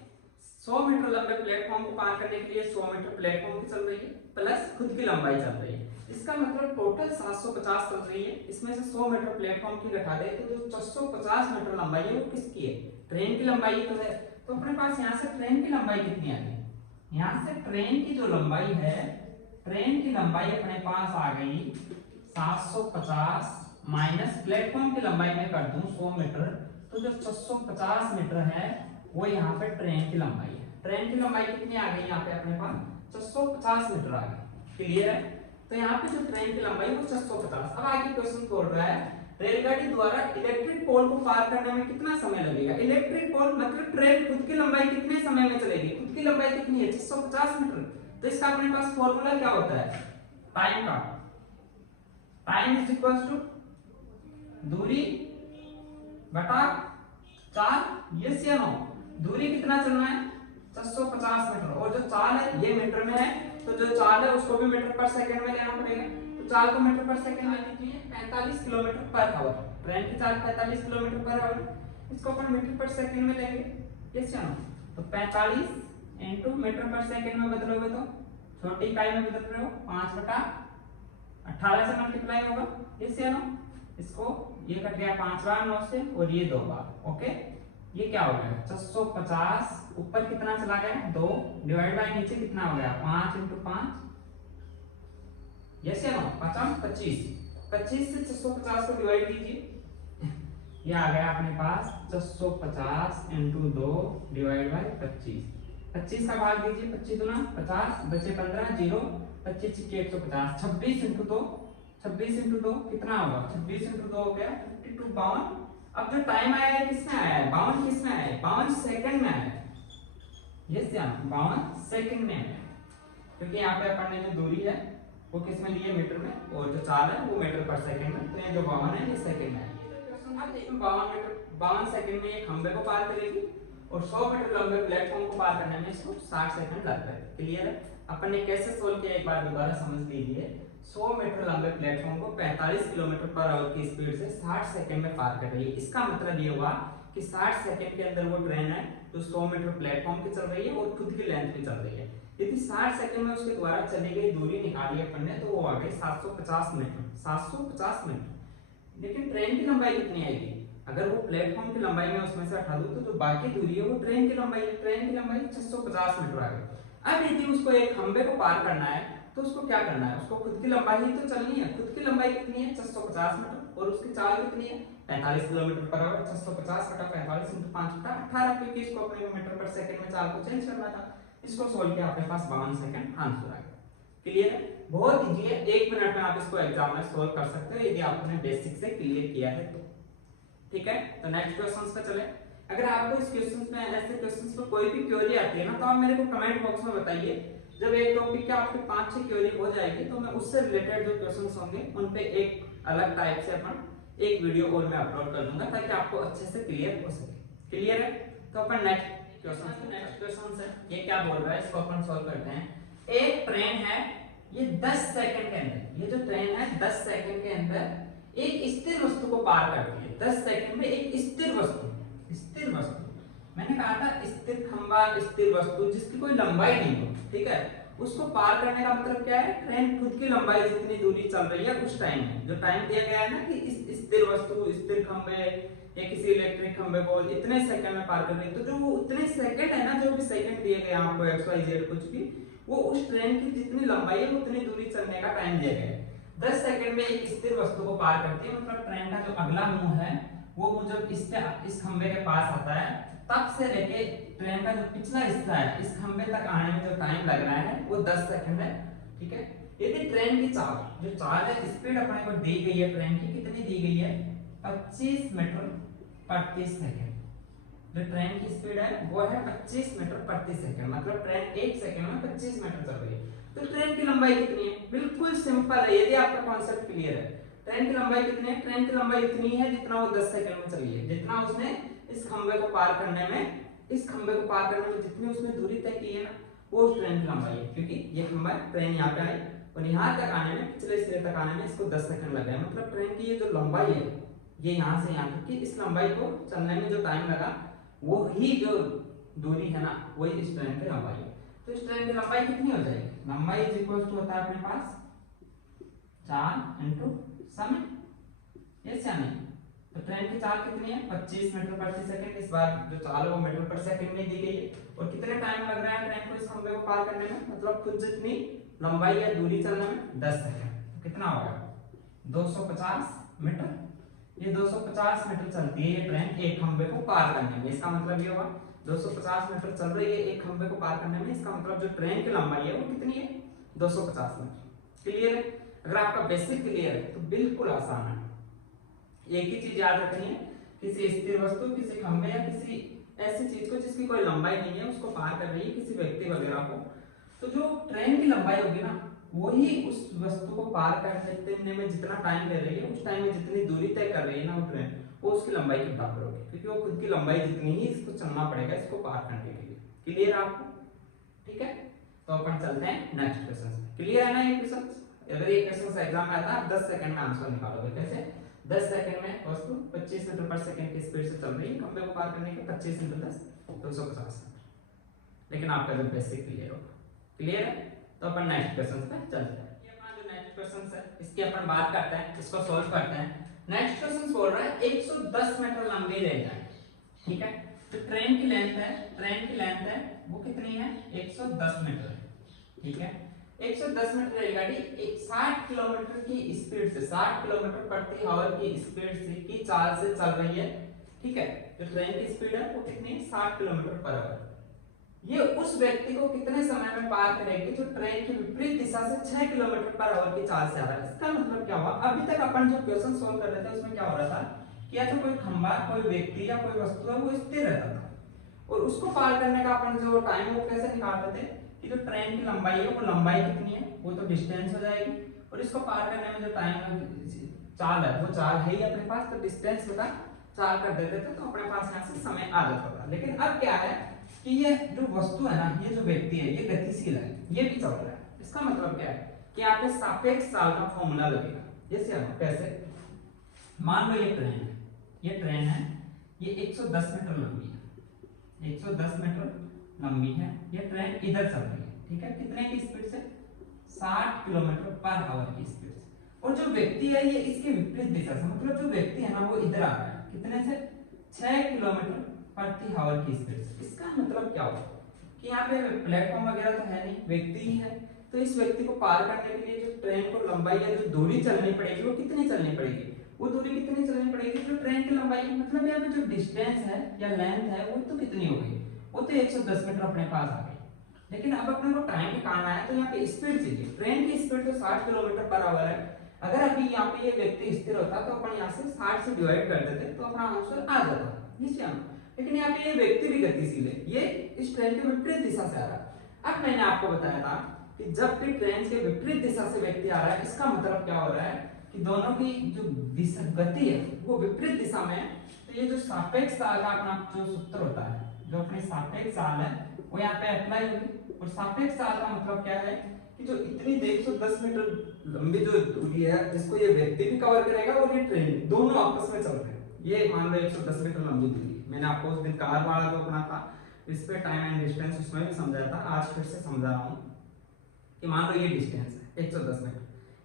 100 मीटर लंबे प्लेटफॉर्म को पार करने के लिए 100 मीटर प्लेटफॉर्म की चल रही है प्लस खुद की लंबाई चल रही है। इसका मतलब टोटल 750 चल रही है, इसमें से 100 मीटर प्लेटफॉर्म की घटा दे तो जो 650 मीटर लंबाई है वो किसकी है, ट्रेन की लंबाई तो है। तो अपने पास यहाँ से ट्रेन की लंबाई कितनी आ गई, यहाँ से ट्रेन की जो लंबाई है, ट्रेन की लंबाई अपने पास आ गई 750 माइनस प्लेटफॉर्म की लंबाई में कर दूं 100 मीटर, तो जो 650 मीटर है वो यहाँ पे ट्रेन की लंबाई है। ट्रेन की लंबाई कितनी आ गई यहाँ पे अपने पास 650 मीटर आ गई। क्लियर है? तो यहाँ पे जो ट्रेन की लंबाई वो 650। अब आगे क्वेश्चन बोल रहा है रेलगाड़ी द्वारा इलेक्ट्रिक पोल को पार करने में कितना समय लगेगा। इलेक्ट्रिक पोल मतलब ट्रेन खुद की लंबाई कितने समय में चलेगी, खुद की लंबाई कितनी है 650 मीटर। तो इसका अपने पास फॉर्मूला क्या होता है टाइम का, टाइम इज इक्वल टू दूरी बटा 4। यस या नो? दूरी कितना चलना है 650 मीटर, और जो चाल है ये मीटर में है, तो जो चाल है उसको भी मीटर पर सेकंड में लेना पड़ेगा। तो चाल को मीटर पर सेकंड में कितनी है 45 किलोमीटर पर आवर। ट्रेन की चाल 45 किलोमीटर पर आवर, इसको अपन मीटर पर सेकंड में लेंगे। यस या नो? तो 45 इनटू मीटर पर सेकंड में बदलोगे तो छोटी इकाई में बदल रहे हो 5/18 से मल्टीप्लाई होगा। यस या नो? इसको ये कट गया 5 बार 9 से और ये 2 बार। ओके, ये क्या हो गया 650 ऊपर कितना चला गया 2 डिवाइड बाय नीचे कितना हो गया 5 इंटू 5। यस या नो? 25 से 650 को डिवाइड कीजिए, ये आ गया अपने पास 650 इंटू 2 डिवाइड बाय 25। 25 का भाग दीजिए, 25 दूना 50 बचे 15 0 25 छिके 150। 26 इंटू 2 कितना होगा 26 इंटू 2 हो गया 52 52। अब जो टाइम आया है किसमें आया है 52 किसमें आया है 52 सेकंड में आया है। यस या 52 सेकंड में आया है, क्योंकि यहाँ पे अपन ने जो दूरी है वो किस में ली है मीटर में, और जो चाल है वो मीटर पर सेकंड में। तो ये जो 52 है ये सेकंड में है। 52 सेकंड में ये खंबे को पार करेगी और 100 मीटर लंबे प्लेटफॉर्म को पार करने में इसको 60 सेकंड लगता है। क्लियर है? अपन ने कैसे सोल्व किया एक बार दोबारा समझ लीजिए। 100 मीटर लंबे प्लेटफॉर्म को 45 किलोमीटर पर आवर की स्पीड से 60 सेकंड में पार कर रही है। इसका मतलब ये हुआ कि 60 सेकंड के अंदर वो ट्रेन है जो 100 मीटर प्लेटफॉर्म की चल रही है और खुद की लेंथ भी चल रही है। यदि 60 सेकंड में उसके द्वारा चली गई दूरी निकाली अपन ने, तो वो आ गई 750 मीटर। 750 मीटर। लेकिन ट्रेन की लंबाई कितनी आएगी, अगर वो प्लेटफॉर्म की लंबाई में उसमें से हटा दूं तो जो बाकी दूरी है वो ट्रेन की लंबाई है। ट्रेन की लंबाई 650 मीटर आ गई। अब यदि उसको एक खंबे को पार करना है तो उसको क्या करना है, उसको खुद की लंबाई ही तो चलनी है। खुद की लंबाई कितनी है 650 मीटर, और उसकी चाल कितनी है 45 किलोमीटर पर आवर। 650 बटा 45 इंटू 5/18, क्योंकि इसको अपने को मीटर पर सेकंड में चाल को चेंज करना था। इसको सोल्व किया आपके पास 52 सेकंड आंसर आ गया। क्लियर है? बहुत इजी है, 1 मिनट में आप इसको एग्जाम में सोल्व कर सकते हो यदि आपने बेसिक से क्लियर किया है तो। ठीक है, तो नेक्स्ट क्वेश्चंस पे चले। अगर आपको इस क्वेश्चंस में ऐसे क्वेश्चंस पे कोई भी क्वेरी आती है ना, तो आप मेरे को कमेंट बॉक्स में बताइए। जब एक टॉपिक के आपके 5-6 क्वेरी हो जाएगी तो मैं उससे रिलेटेड जो क्वेश्चंस होंगे उन पे एक अलग टाइप से अपन एक वीडियो और मैं अपलोड कर दूंगा, ताकि आपको अच्छे से क्लियर हो सके। क्लियर है? तो अपन नेक्स्ट क्वेश्चन है, ये क्या बोल रहा है इसको अपन सॉल्व करते हैं। एक ट्रेन है, ये 10 सेकंड के अंदर, ये जो ट्रेन है 10 सेकंड के अंदर एक स्थिर वस्तु को पार करती है। 10 सेकंड में एक स्थिर वस्तु मैंने कहा था स्थिर खंबा, स्थिर वस्तु जिसकी कोई लंबाई नहीं हो, ठीक है, उसको पार करने का मतलब क्या है, ट्रेन खुद की लंबाई जितनी दूरी चल रही है उस टाइम में, जो टाइम दिया गया है ना कि इस स्थिर वस्तु, स्थिर खंबे या किसी इलेक्ट्रिक खंबे को इतने सेकंड में पार कर रही है, तो जो वो उतने सेकंड है ना, जो भी सेकंड दिए गए आपको XYZ कुछ भी, वो उस ट्रेन की जितनी लंबाई है उतनी दूरी चलने का टाइम दिया गया है। 10 सेकंड में एक स्थिर वस्तु को पार करती है, मतलब ट्रेन का जो अगला मुंह है वो जब इस खंबे के पास आता है तब से लेके ट्रेन का जो पिछला हिस्सा है इस खंबे तक आने में जो टाइम लग रहा है वो 10 सेकंड है। ठीक है, यदि ट्रेन की चाल, जो चाल है स्पीड अपने को दी गई है ट्रेन की, कितनी दी गई है 25 मीटर प्रति सेकंड। जो ट्रेन की स्पीड है वो है 25 मीटर प्रति सेकंड, मतलब ट्रेन 1 सेकंड में 25 मीटर चल रही है। तो ट्रेन की लंबाई कितनी है, बिल्कुल सिंपल है, यदि आपका कॉन्सेप्ट क्लियर है। ट्रेन की लंबाई कितनी है, ट्रेन की लंबाई इतनी है जितना वो 10 सेकंड में चली है, जितना उसने इस खंबे को पार करने में जितनी उसने दूरी तय की है ना, वो उस ट्रेन की लंबाई है। क्योंकि ये खंबा ट्रेन यहाँ पे आई और यहाँ तक आने में, पिछले सिरे तक आने में इसको 10 सेकंड लग गए, मतलब ट्रेन की ये जो लंबाई है, ये यहाँ से यहाँ तक की, इस लंबाई को चलने में जो टाइम लगा वो ही जो दूरी है ना, वही इस ट्रेन की लंबाई है। तो इस ट्रेन की लंबाई कितनी हो जाएगी, लंबाई इज इक्वल टू होता है अपने पास 4 इंटू समय। यस या नहीं? तो ट्रेन की चाल कितनी है 25 मीटर प्रति सेकंड। इस बार जो चाल है वो मीटर पर सेकंड में दी गई है, और कितने टाइम लग रहा है ट्रेन को इस खंबे को पार करने में, मतलब खुद जितनी लंबाई या दूरी चलने में 10 सेकंड। तो कितना होगा 250 मीटर। ये 250 मीटर चलती है ये ट्रेन एक खंबे को पार करने में। इसका मतलब ये हुआ 250 मीटर चल रही है एक खंबे को पार करने में। इसका मतलब जो ट्रेन की लंबाई है वो कितनी है, 250 मीटर। क्लियर है? अगर आपका बेसिक क्लियर है तो बिल्कुल आसान है। एक ही चीज याद रखनी है, किसी स्थिर वस्तु, किसी खंबे या किसी ऐसी चीज को जिसकी कोई लंबाई नहीं है उसको पार कर रही है, किसी व्यक्ति वगैरह को, तो जो ट्रेन की लंबाई होगी ना वही उस वस्तु को पार करने में जितना टाइम ले रही है, उस टाइम में जितनी दूरी तय कर रही है ना वो ट्रेन, वो उसकी लंबाई के बराबर होगी, क्योंकि वो खुद की लंबाई जितनी ही इसको चलना पड़ेगा इसको पार करने के लिए। क्लियर आपको? ठीक है, तो अपन चलते हैं नेक्स्ट क्वेश्चन। क्लियर है ना ये क्वेश्चन? अगर ये क्वेश्चन एग्जाम में आता है 10 सेकंड में आंसर निकालोगे। कैसे? 10 सेकंड में वस्तु 25 मीटर पर सेकंड की स्पीड से चल रही है, खंबे को पार करने के 25 × 10 250 मीटर। लेकिन आपका जो बेसिक क्लियर होगा। क्लियर है? तो अपन नेक्स्ट क्वेश्चन पे चलते हैं। ये अपना जो नेक्स्ट क्वेश्चन है इसकी अपन बात करते हैं, इसको सॉल्व करते हैं। नेक्स्ट क्वेश्चन बोल रहा है 110 मीटर लंबी रेलगाड़ी। ठीक है, तो ट्रेन की लेंथ है वो कितनी है, 110 मीटर है। ठीक है, 110 मीटर रेलगाड़ी 60 किलोमीटर की स्पीड से, 60 किलोमीटर प्रति आवर की स्पीड से की चाल से चल रही है। ठीक है, जो ट्रेन की स्पीड है वो कितनी है, 60 किलोमीटर पर आवर। ये उस व्यक्ति को कितने समय में पार करेगी जो ट्रेन की विपरीत दिशा से 6 किलोमीटर पर आवर की चाल से आ रहा है। इसका मतलब क्या हुआ, अभी तक अपन जो क्वेश्चन सोल्व कर रहे थे उसमें क्या हो रहा था कि या तो कोई खंबा, कोई व्यक्ति या कोई वस्तु है वो स्थिर रहता था, और उसको पार करने का अपन जो टाइम वो कैसे निकालते थे कि जो ट्रेन की लंबाई है वो लंबाई कितनी है, वो तो डिस्टेंस हो जाएगी, और इसको पार करने में जो टाइम चाल है वो चाल है ही अपने पास, तो डिस्टेंस बता चाल कर देते थे, तो अपने पास यहाँ से समय आ जाता था। लेकिन अब क्या है कि ये जो वस्तु है ना, ये जो व्यक्ति है ये गतिशील है, ये भी चल रहा है। इसका मतलब क्या है कि यहाँ पे सापेक्ष चाल का फॉर्मूला लगेगा। जैसे हम कैसे, मान लो ये ट्रेन है, ये 110 मीटर लंबी है, 110 मीटर लंबी है, ये ट्रेन इधर चल रही है। ठीक है, कितने की स्पीड से, 60 किलोमीटर पर आवर की स्पीड से, और जो व्यक्ति है ये इसके विपरीत दिशा से, मतलब जो व्यक्ति है ना वो इधर आ रहा है, कितने से, 6 किलोमीटर प्रति आवर की स्पीड से। इसका मतलब क्या हुआ कि यहाँ पे प्लेटफॉर्म वगैरह तो है नहीं, व्यक्ति ही है, तो इस व्यक्ति को पार करने के लिए जो ट्रेन को लंबाई या जो दूरी चलनी पड़ेगी वो कितनी चलनी पड़ेगी, वो दूरी कितनी चलनी पड़ेगी जो ट्रेन की लंबाई है, मतलब यहाँ पे जो डिस्टेंस है या लेंथ है वो तो कितनी हो गई, वो तो 110 मीटर अपने पास आ गई। लेकिन अब अपने को टाइम निकालना है, तो यहाँ पे स्पीड चाहिए। ट्रेन की स्पीड तो 60 किलोमीटर पर आवर है। अगर अभी यहाँ पे ये व्यक्ति स्थिर होता तो अपन यहाँ से 60 से डिवाइड कर देते तो अपना आंसर आ जाता। लेकिन यहाँ पे ये व्यक्ति भी गतिशील है, ये इस ट्रेन के विपरीत दिशा से आ रहा है। अब मैंने आपको बताया था कि जब भी ट्रेन के विपरीत दिशा से व्यक्ति आ रहा है, इसका मतलब क्या हो रहा है कि दोनों की जो गति है वो विपरीत दिशा में है। तो ये जो सापेक्ष चाल का अपना जो सूत्र होता है, जो अपनी सापेक्ष चाल है वो यहाँ पे अप्लाई होगी। और सापेक्ष चाल का मतलब क्या है कि जो इतनी 110 मीटर लंबी जो दूरी है जिसको ये व्यक्ति भी कवर करेगा और ये ट्रेन, दोनों आपस में चल रहे हैं। ये मान लो 110 मीटर लंबी दूरी, मैंने आपको उस दिन कार वाला जो अपना था इस पे टाइम एंड डिस्टेंस उसमें भी समझाया था, आज फिर से समझा रहा हूँ कि मान लो ये डिस्टेंस है 110 मीटर,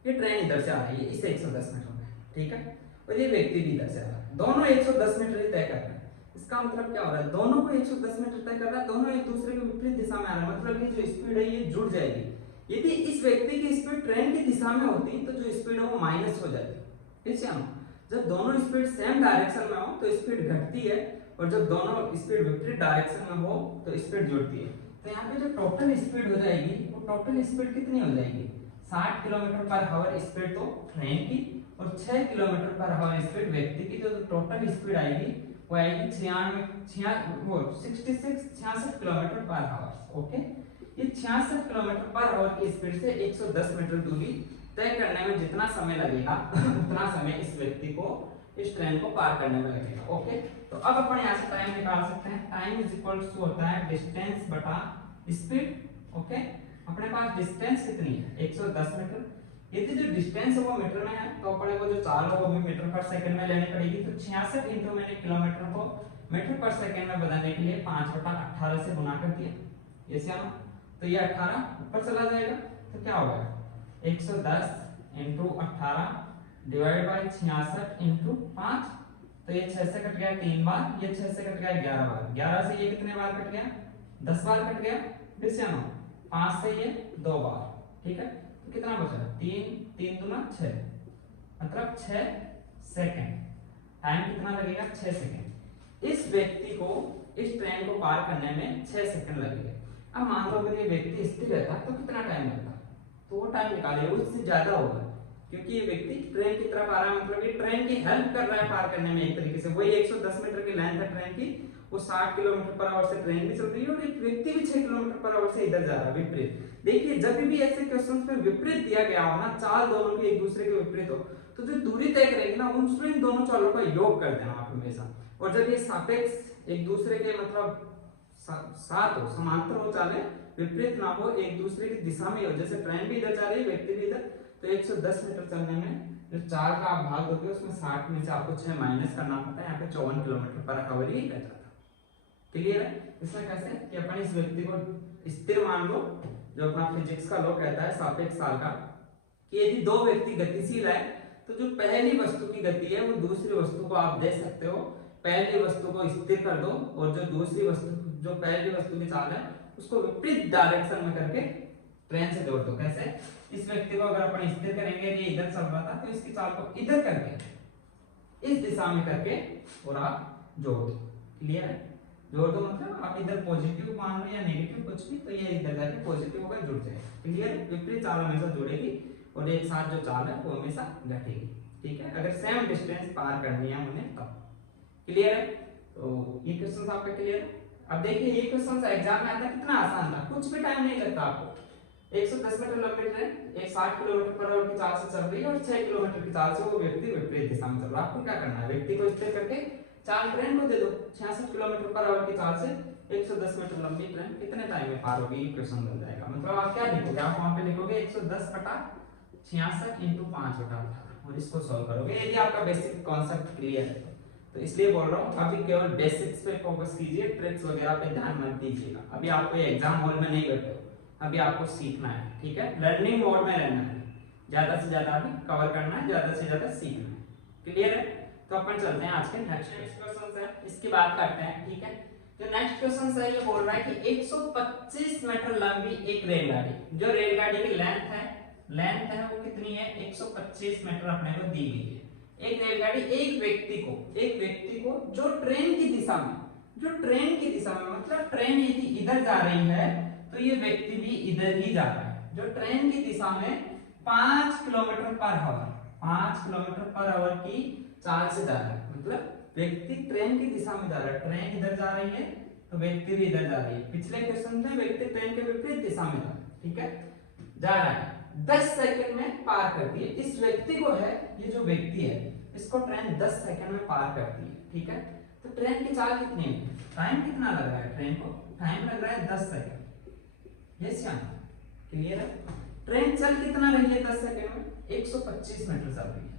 ये ट्रेन इधर से आ रही है इस 110 मीटर में, ठीक है, और ये व्यक्ति भी इधर से आ रहा है, दोनों 110 मीटर ही तय कर रहे हैं। इसका मतलब क्या हो रहा है, दोनों को 110 मीटर तय कर रहा है, दोनों एक दूसरे के विपरीत दिशा में आ रहे हैं, मतलब ये जो स्पीड है ये जुड़ जाएगी। यदि इस व्यक्ति की स्पीड ट्रेन की दिशा में होती तो जो स्पीड है वो माइनस हो जाती। जब दोनों स्पीड सेम डायरेक्शन में हो तो स्पीड घटती है, और जब दोनों स्पीड विपरीत डायरेक्शन में हो तो स्पीड जुड़ती है। तो यहाँ पे जो टोटल स्पीड हो जाएगी वो टोटल स्पीड कितनी हो जाएगी, 60 किलोमीटर पर आवर स्पीड तो ट्रेन की, और 6 किलोमीटर पर आवर स्पीड व्यक्ति की। जो टोटल स्पीड आएगी वो आएगी 66 किलोमीटर पर आवर। ओके, ये 66 किलोमीटर पर आवर की स्पीड से 110 मीटर दूरी तय करने में जितना समय लगेगा उतना समय इस व्यक्ति को इस ट्रेन को पार करने में लगेगा। ओके, तो अब अपन यहाँ से टाइम निकाल सकते हैं। टाइम इज इक्वल्स टू होता है डिस्टेंस बटा स्पीड। ओके, अपने पास डिस्टेंस कितनी है, 110 मीटर। यदि जो डिस्टेंस है वो मीटर में है तो अपने को जो चाल है वो भी मीटर पर सेकंड में लेनी पड़ेगी। तो 66 इंटू मैंने किलोमीटर को मीटर पर सेकंड में बदलने के लिए 5/18 से गुना कर दिया, ये सियानो, तो ये 18 ऊपर चला जाएगा, तो क्या होगा 110 इंटू 18 डिवाइड बाय 66 इंटू 5, तो ये 6 से कट गया 3 बार, ये 6 से कट गया 11 बार, 11 से ये कितने बार कट गया, 10 बार कट गया, फिर से आना 5 से ये 2 बार, ठीक है, तो कितना बचा 3 3 दूना 6, मतलब 6 सेकंड। टाइम कितना लगेगा? 6 सेकंड। इस व्यक्ति को इस ट्रेन को पार करने में 6 सेकंड लगेगा। अब मान लो अगर ये व्यक्ति स्थिर रहता तो कितना टाइम लगता? तो वो टाइम निकालिए, उससे ज्यादा होगा, क्योंकि ये व्यक्ति ट्रेन की तरफ आ रहा है, मतलब ये ट्रेन की हेल्प कर रहा है पार करने में एक तरीके से। वही 110 मीटर की लेंथ है ट्रेन की, वो 60 किलोमीटर पर आवर से ट्रेन भी चल रही है और एक व्यक्ति भी 6 किलोमीटर पर आवर से इधर जा रहा है विपरीत। देखिए जब भी ऐसे क्वेश्चंस में विपरीत दिया गया हो ना, चाल दोनों की एक दूसरे के विपरीत हो, तो जो दूरी तय करेगी ना उसमें इन दोनों चालों का योग कर देना आप हमेशा। और जब ये सापेक्ष एक दूसरे के मतलब साथ हो, समांतर हो चालें, विपरीत ना हो, एक दूसरे की दिशा में हो, जैसे ट्रेन भी इधर जा रही है व्यक्ति भी इधर, तो 110 मीटर चलने में जो 4 का आप भाग दोगे उसमें 60 में से आपको 6 माइनस करना पड़ता है, यहाँ पे 54 किलोमीटर पर आवर ही बच जाता। क्लियर है? इसमें कैसे कि अपन इस व्यक्ति को स्थिर मान लो, जो अपना फिजिक्स का लॉ कहता है सापेक्ष काल का, कि यदि दो व्यक्ति गतिशील है तो जो पहली वस्तु की गति है वो दूसरी वस्तु को आप दे सकते हो, पहली वस्तु को स्थिर कर दो और जो दूसरी वस्तु, जो पहली वस्तु की चाल है उसको विपरीत डायरेक्शन में करके ट्रेन से जोड़ दो। कैसे? इस व्यक्ति को अगर अपन स्थिर करेंगे, ये इधर चल रहा था, तो इसकी चाल को इधर करके इस दिशा में करके और आप जोड़ दो। क्लियर है? जोड़ दो मतलब आप इधर पॉजिटिव मान लो या नेगेटिव कुछ भी, तो ये इधर जाके पॉजिटिव होकर जुड़ जाएगा। क्लियर? विपरीत चाल हमेशा जुड़ेगी और एक साथ जो चाल है वो हमेशा घटेगी। ठीक है? अगर सेम डिस्टेंस पार करनी है उन्हें तब। क्लियर है? तो ये क्वेश्चन आपका क्लियर है? अब देखिए ये क्वेश्चन एग्जाम में आता कितना आसान था, कुछ भी टाइम नहीं लगता आपको। 110 मीटर लंबी ट्रेन एक 60 किलोमीटर पर आवर की चाल से चल रही है और 6 किलोमीटर की चाल से वो व्यक्ति विपरीत दिशा में चल रहा है। आपको क्या करना है? व्यक्ति को स्थिर करके चाल ट्रेन को दे दो। 66 किलोमीटर पर आवर की चाल से 110 मीटर लंबी ट्रेन कितने टाइम में पार होगी? ये क्वेश्चन बन जाएगा। मतलब आप क्या लिखोगे? आप वहां पे लिखोगे 110 बटा 66 इंटू 5 बटा 18 और इसको सॉल्व करोगे। यदि आपका बेसिक कॉन्सेप्ट क्लियर है तो इसलिए बोल रहा हूँ अभी केवल बेसिक्स पे फोकस कीजिए, ट्रिक्स वगैरह पे ध्यान मत दीजिएगा। अभी आपको एग्जाम हॉल में नहीं बैठे हो, अभी आपको सीखना है। ठीक है? लर्निंग मोड में रहना है, ज्यादा से ज्यादा अभी कवर करना है, ज्यादा से ज्यादा सीखना है। क्लियर है? तो अपन चलते हैं आज के नेक्स्ट क्वेश्चन है, इसकी बात करते हैं। ठीक है? जो नेक्स्ट क्वेश्चन है ये बोल रहा है कि 125 मीटर लंबी एक रेलगाड़ी, जो रेलगाड़ी की लेंथ है वो कितनी है? 125 मीटर अपने को दी गई है। एक रेलगाड़ी एक व्यक्ति को जो ट्रेन की दिशा में मतलब ट्रेन यदि इधर जा रही है तो ये व्यक्ति भी इधर ही जा रहा है, जो ट्रेन की दिशा में 5 किलोमीटर पर आवर की चाल से जा रहा है। मतलब व्यक्ति ट्रेन की दिशा में जा रहा है, ट्रेन इधर जा रही है तो व्यक्ति भी इधर जा रही है। पिछले क्वेश्चन में व्यक्ति ट्रेन के विपरीत दिशा में जा रहा है। ठीक है? जा रहा है, 10 सेकंड में पार करती है। इस व्यक्ति को है, ये जो व्यक्ति है इसको ट्रेन 10 सेकंड में पार करती है। ठीक है? तो ट्रेन की चाल कितनी है? टाइम कितना लग रहा है? ट्रेन को टाइम लग रहा है 10 सेकंड। यस या नो? क्लियर है? ट्रेन चल कितना रही है 10 सेकंड में? 125 मीटर चल रही है।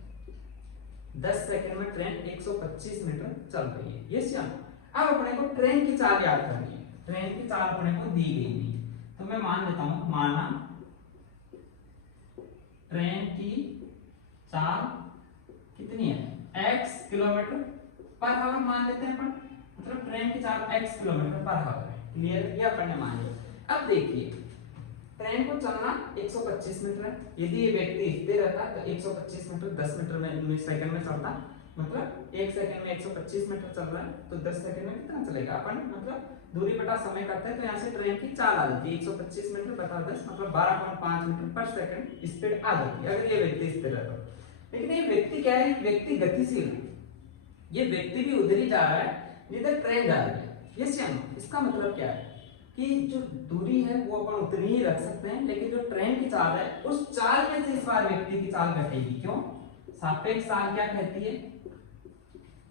10 सेकंड में ट्रेन 125 मीटर चल रही है। यस या नो? अब अपने को ट्रेन की चाल याद करनी है। ट्रेन की चाल अपने को दी गई नहीं, तो मैं मान लेता हूं, माना ट्रेन की चाल कितनी है? x किलोमीटर पर आवर मान लेते हैं अपन, मतलब ट्रेन की चाल x किलोमीटर पर आवर है। क्लियर? ये अपन ने मान लिया। अब देखिए ट्रेन को चलना 125 मीटर है, यदि ये व्यक्ति स्थिर रहता तो 125 मीटर 10 मीटर में सेकंड में चलता, मतलब 1 सेकंड में 125 मीटर चल रहा है तो 10 सेकंड में कितना चलेगा? अपन मतलब दूरी बटा समय करते हैं तो यहाँ से ट्रेन की चाल आ जाती है 125 मीटर बटा 10 मतलब 12.5 मीटर पर सेकंड स्पीड आ जाती है अगर ये व्यक्ति स्थिर रहता। लेकिन ये व्यक्ति क्या है? व्यक्ति गतिशील है, ये व्यक्ति भी उधर ही जा रहा है जिधर ट्रेन जा रही है। यस या नो? इसका मतलब क्या है कि जो दूरी है वो अपन उतनी ही रख सकते हैं, लेकिन जो ट्रेन की चाल है उस चाल में से इस बार व्यक्ति की चाल घटेगी। क्यों? सापेक्ष चाल क्या कहती है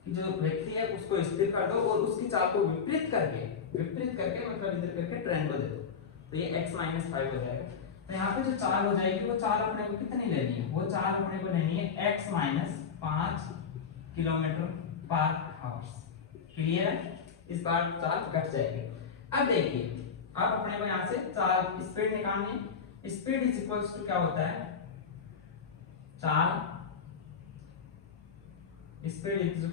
कि जो व्यक्ति है उसको स्थिर कर दो और उसकी चाल को विपरीत करके मतलब इधर करके ट्रेन को दे दो, तो ये x - 5 हो जाएगा। तो यहाँ पे जो चाल हो जाएगी वो चाल अपने को कितनी लेनी है? वो चाल अपने को लेनी है x - 5 kilometre per hour. Clear है? इस बार चाल घट जाएगी। अब देखिए अब अपने को यहाँ से चाल स्पीड निकालनी है। स्पीड इज इक्वल्स टू क्या होता है? चाल स्पीड इज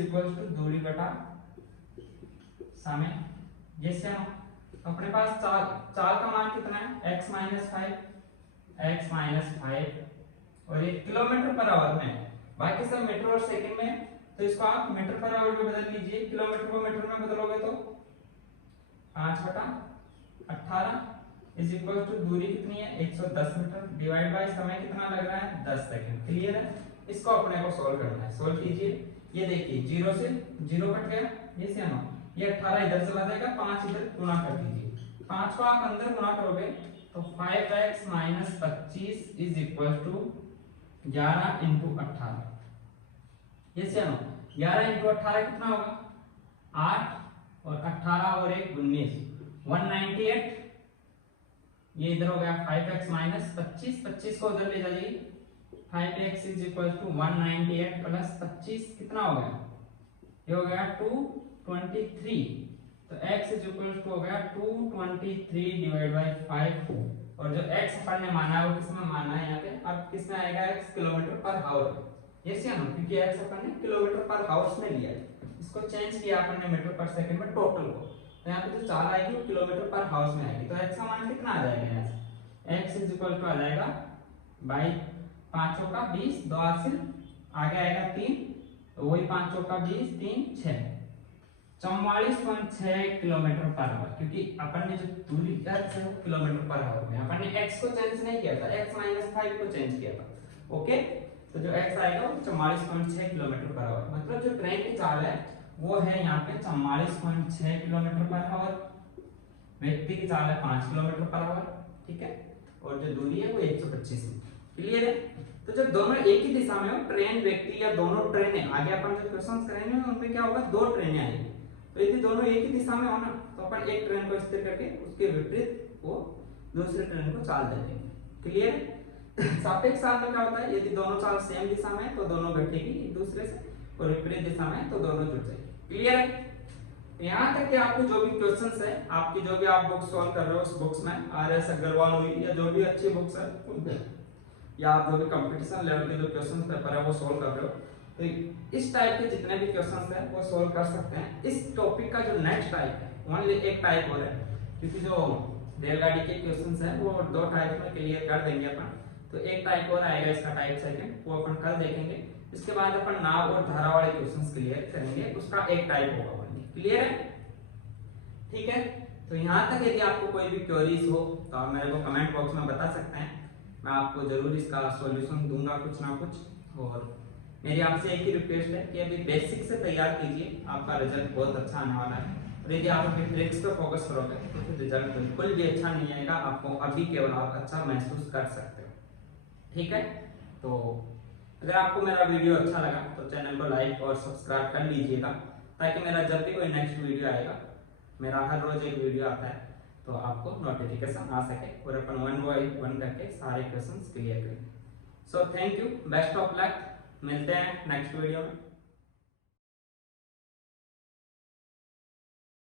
इक्वल्स टू दूरी बटा समय। जैसे हम अपने पास चाल का मान कितना है? x - 5 और ये किलोमीटर पर आवर में, बाकी सब मीटर और सेकंड में है। तो इसको आप मीटर पर आवर में बदल लीजिए, किलोमीटर को मीटर में बदलोगे तो 5/18 इज इक्वल टू दूरी कितनी है 110 मीटर डिवाइड बाय समय कितना लग रहा है 10 सेकंड। क्लियर है? इसको अपने को सॉल्व करना है। सॉल्व कीजिए। ये देखिए 0 से 0 कट गया, ये से ना ये 18 इधर चला जाएगा, 5 इधर गुणा कर दीजिए। 5 को आप अंदर गुणा करोगे तो 5x - 25 इज इक्वल टू 11 × 18। ये से ना 11 × 18 कितना होगा 8 और 18 और 1 19 198। ये इधर हो गया 5x - 25, 25 को उधर ले जाइए। 5x is equal to 198 plus 25 कितना हो गया, ये हो गया 223। तो x इज इक्वल टू हो गया 223 डिवाइड बाय 5। और जो x अपन ने माना है वो किसमें माना है यहाँ पे, अब किसमें आएगा x किलोमीटर पर आवर। ये से ना क्योंकि x अपन ने किलोमीटर पर आवर्स में लिया है, इसको चेंज किया अपन ने मीटर पर सेकंड में टोटल को। तो यहाँ पे जो चाल आएगी वो किलोमीटर पर हाउस में आएगी। तो x का मान कितना आ जाएगा यहाँ से, x इज इक्वल टू आ जाएगा बाई 5 चौका 20, 2 हासिल आगे आएगा 3, तो वही 5 चौका 20 3 6 44.6 किलोमीटर पर आवर। क्योंकि अपन ने जो दूरी x है वो किलोमीटर पर आवर में, अपन ने x को चेंज नहीं किया था, x - 5 को चेंज किया था। ओके, तो जो x आएगा वो 44.6 किलोमीटर पर आवर। मतलब जो ट्रेन की चाल है वो है यहाँ पे 44.6 किलोमीटर पर आवर। व्यक्ति की चाल है 5 किलोमीटर पर आवर, ठीक है, और जो दूरी है वो 125 है। क्लियर है? तो जब दोनों एक ही दिशा में हो, ट्रेन व्यक्ति या दोनों ट्रेनें, आगे अपन जो क्वेश्चंस करेंगे उनपे क्या होगा, 2 ट्रेनें आएंगी। तो यदि दोनों एक ही दिशा में हो ना, तो अपन एक ट्रेन को स्थिर करके उसके विपरीत वो दूसरे ट्रेन को चाल दे देंगे। क्लियर? सापेक्ष चाल में क्या होता है, यदि दोनों चाल सेम दिशा में है तो दोनों घटेगी एक दूसरे से, और विपरीत दिशा में तो दोनों जुड़ जाएंगे। क्लियर है? यहाँ तक कि आपको जो भी क्वेश्चंस है, आपकी जो भी आप बुक सॉल्व कर रहे हो उस बुक्स में RS अग्रवाल हुई या जो भी अच्छी बुक्स है, या आप जो भी कंपटीशन लेवल के जो क्वेश्चन पेपर है वो सॉल्व कर रहे हो, तो इस टाइप के जितने भी क्वेश्चंस है वो सॉल्व कर सकते हैं। इस टॉपिक का जो नेक्स्ट टाइप है, ओनली एक टाइप और है, क्योंकि जो रेलगाड़ी के क्वेश्चंस है वो 2 टाइप में क्लियर कर देंगे अपन। तो एक टाइप और आएगा इसका, टाइप सेकंड, वो अपन कल देखेंगे। इसके बाद अपन नाव और धारा वाले क्वेश्चंस क्लियर करेंगे, उसका एक टाइप होगा। क्लियर है? ठीक है, तो यहाँ तक यदि आपको कोई भी क्वेरीज हो तो आप मेरे को कमेंट बॉक्स में बता सकते हैं, मैं आपको जरूर इसका सॉल्यूशन दूंगा कुछ ना कुछ। और मेरी आपसे एक ही रिक्वेस्ट है कि अभी बेसिक से तैयार कीजिए, आपका रिजल्ट बहुत अच्छा आने वाला है। और यदि आप अपनी ट्रिक्स पे फोकस करोगे तो फिर रिजल्ट बिल्कुल भी अच्छा नहीं आएगा, आपको अभी केवल आप अच्छा महसूस कर सकते हो। ठीक है, तो अगर आपको मेरा वीडियो अच्छा लगा तो चैनल को लाइक और सब्सक्राइब कर लीजिएगा, ताकि मेरा जब भी कोई नेक्स्ट वीडियो आएगा, मेरा हर रोज एक वीडियो आता है, तो आपको नोटिफिकेशन आ सके और अपन 1 बाय 1 करके सारे क्वेश्चंस क्लियर करें। So thank you, best of luck, मिलते हैं नेक्स्ट वीडियो में।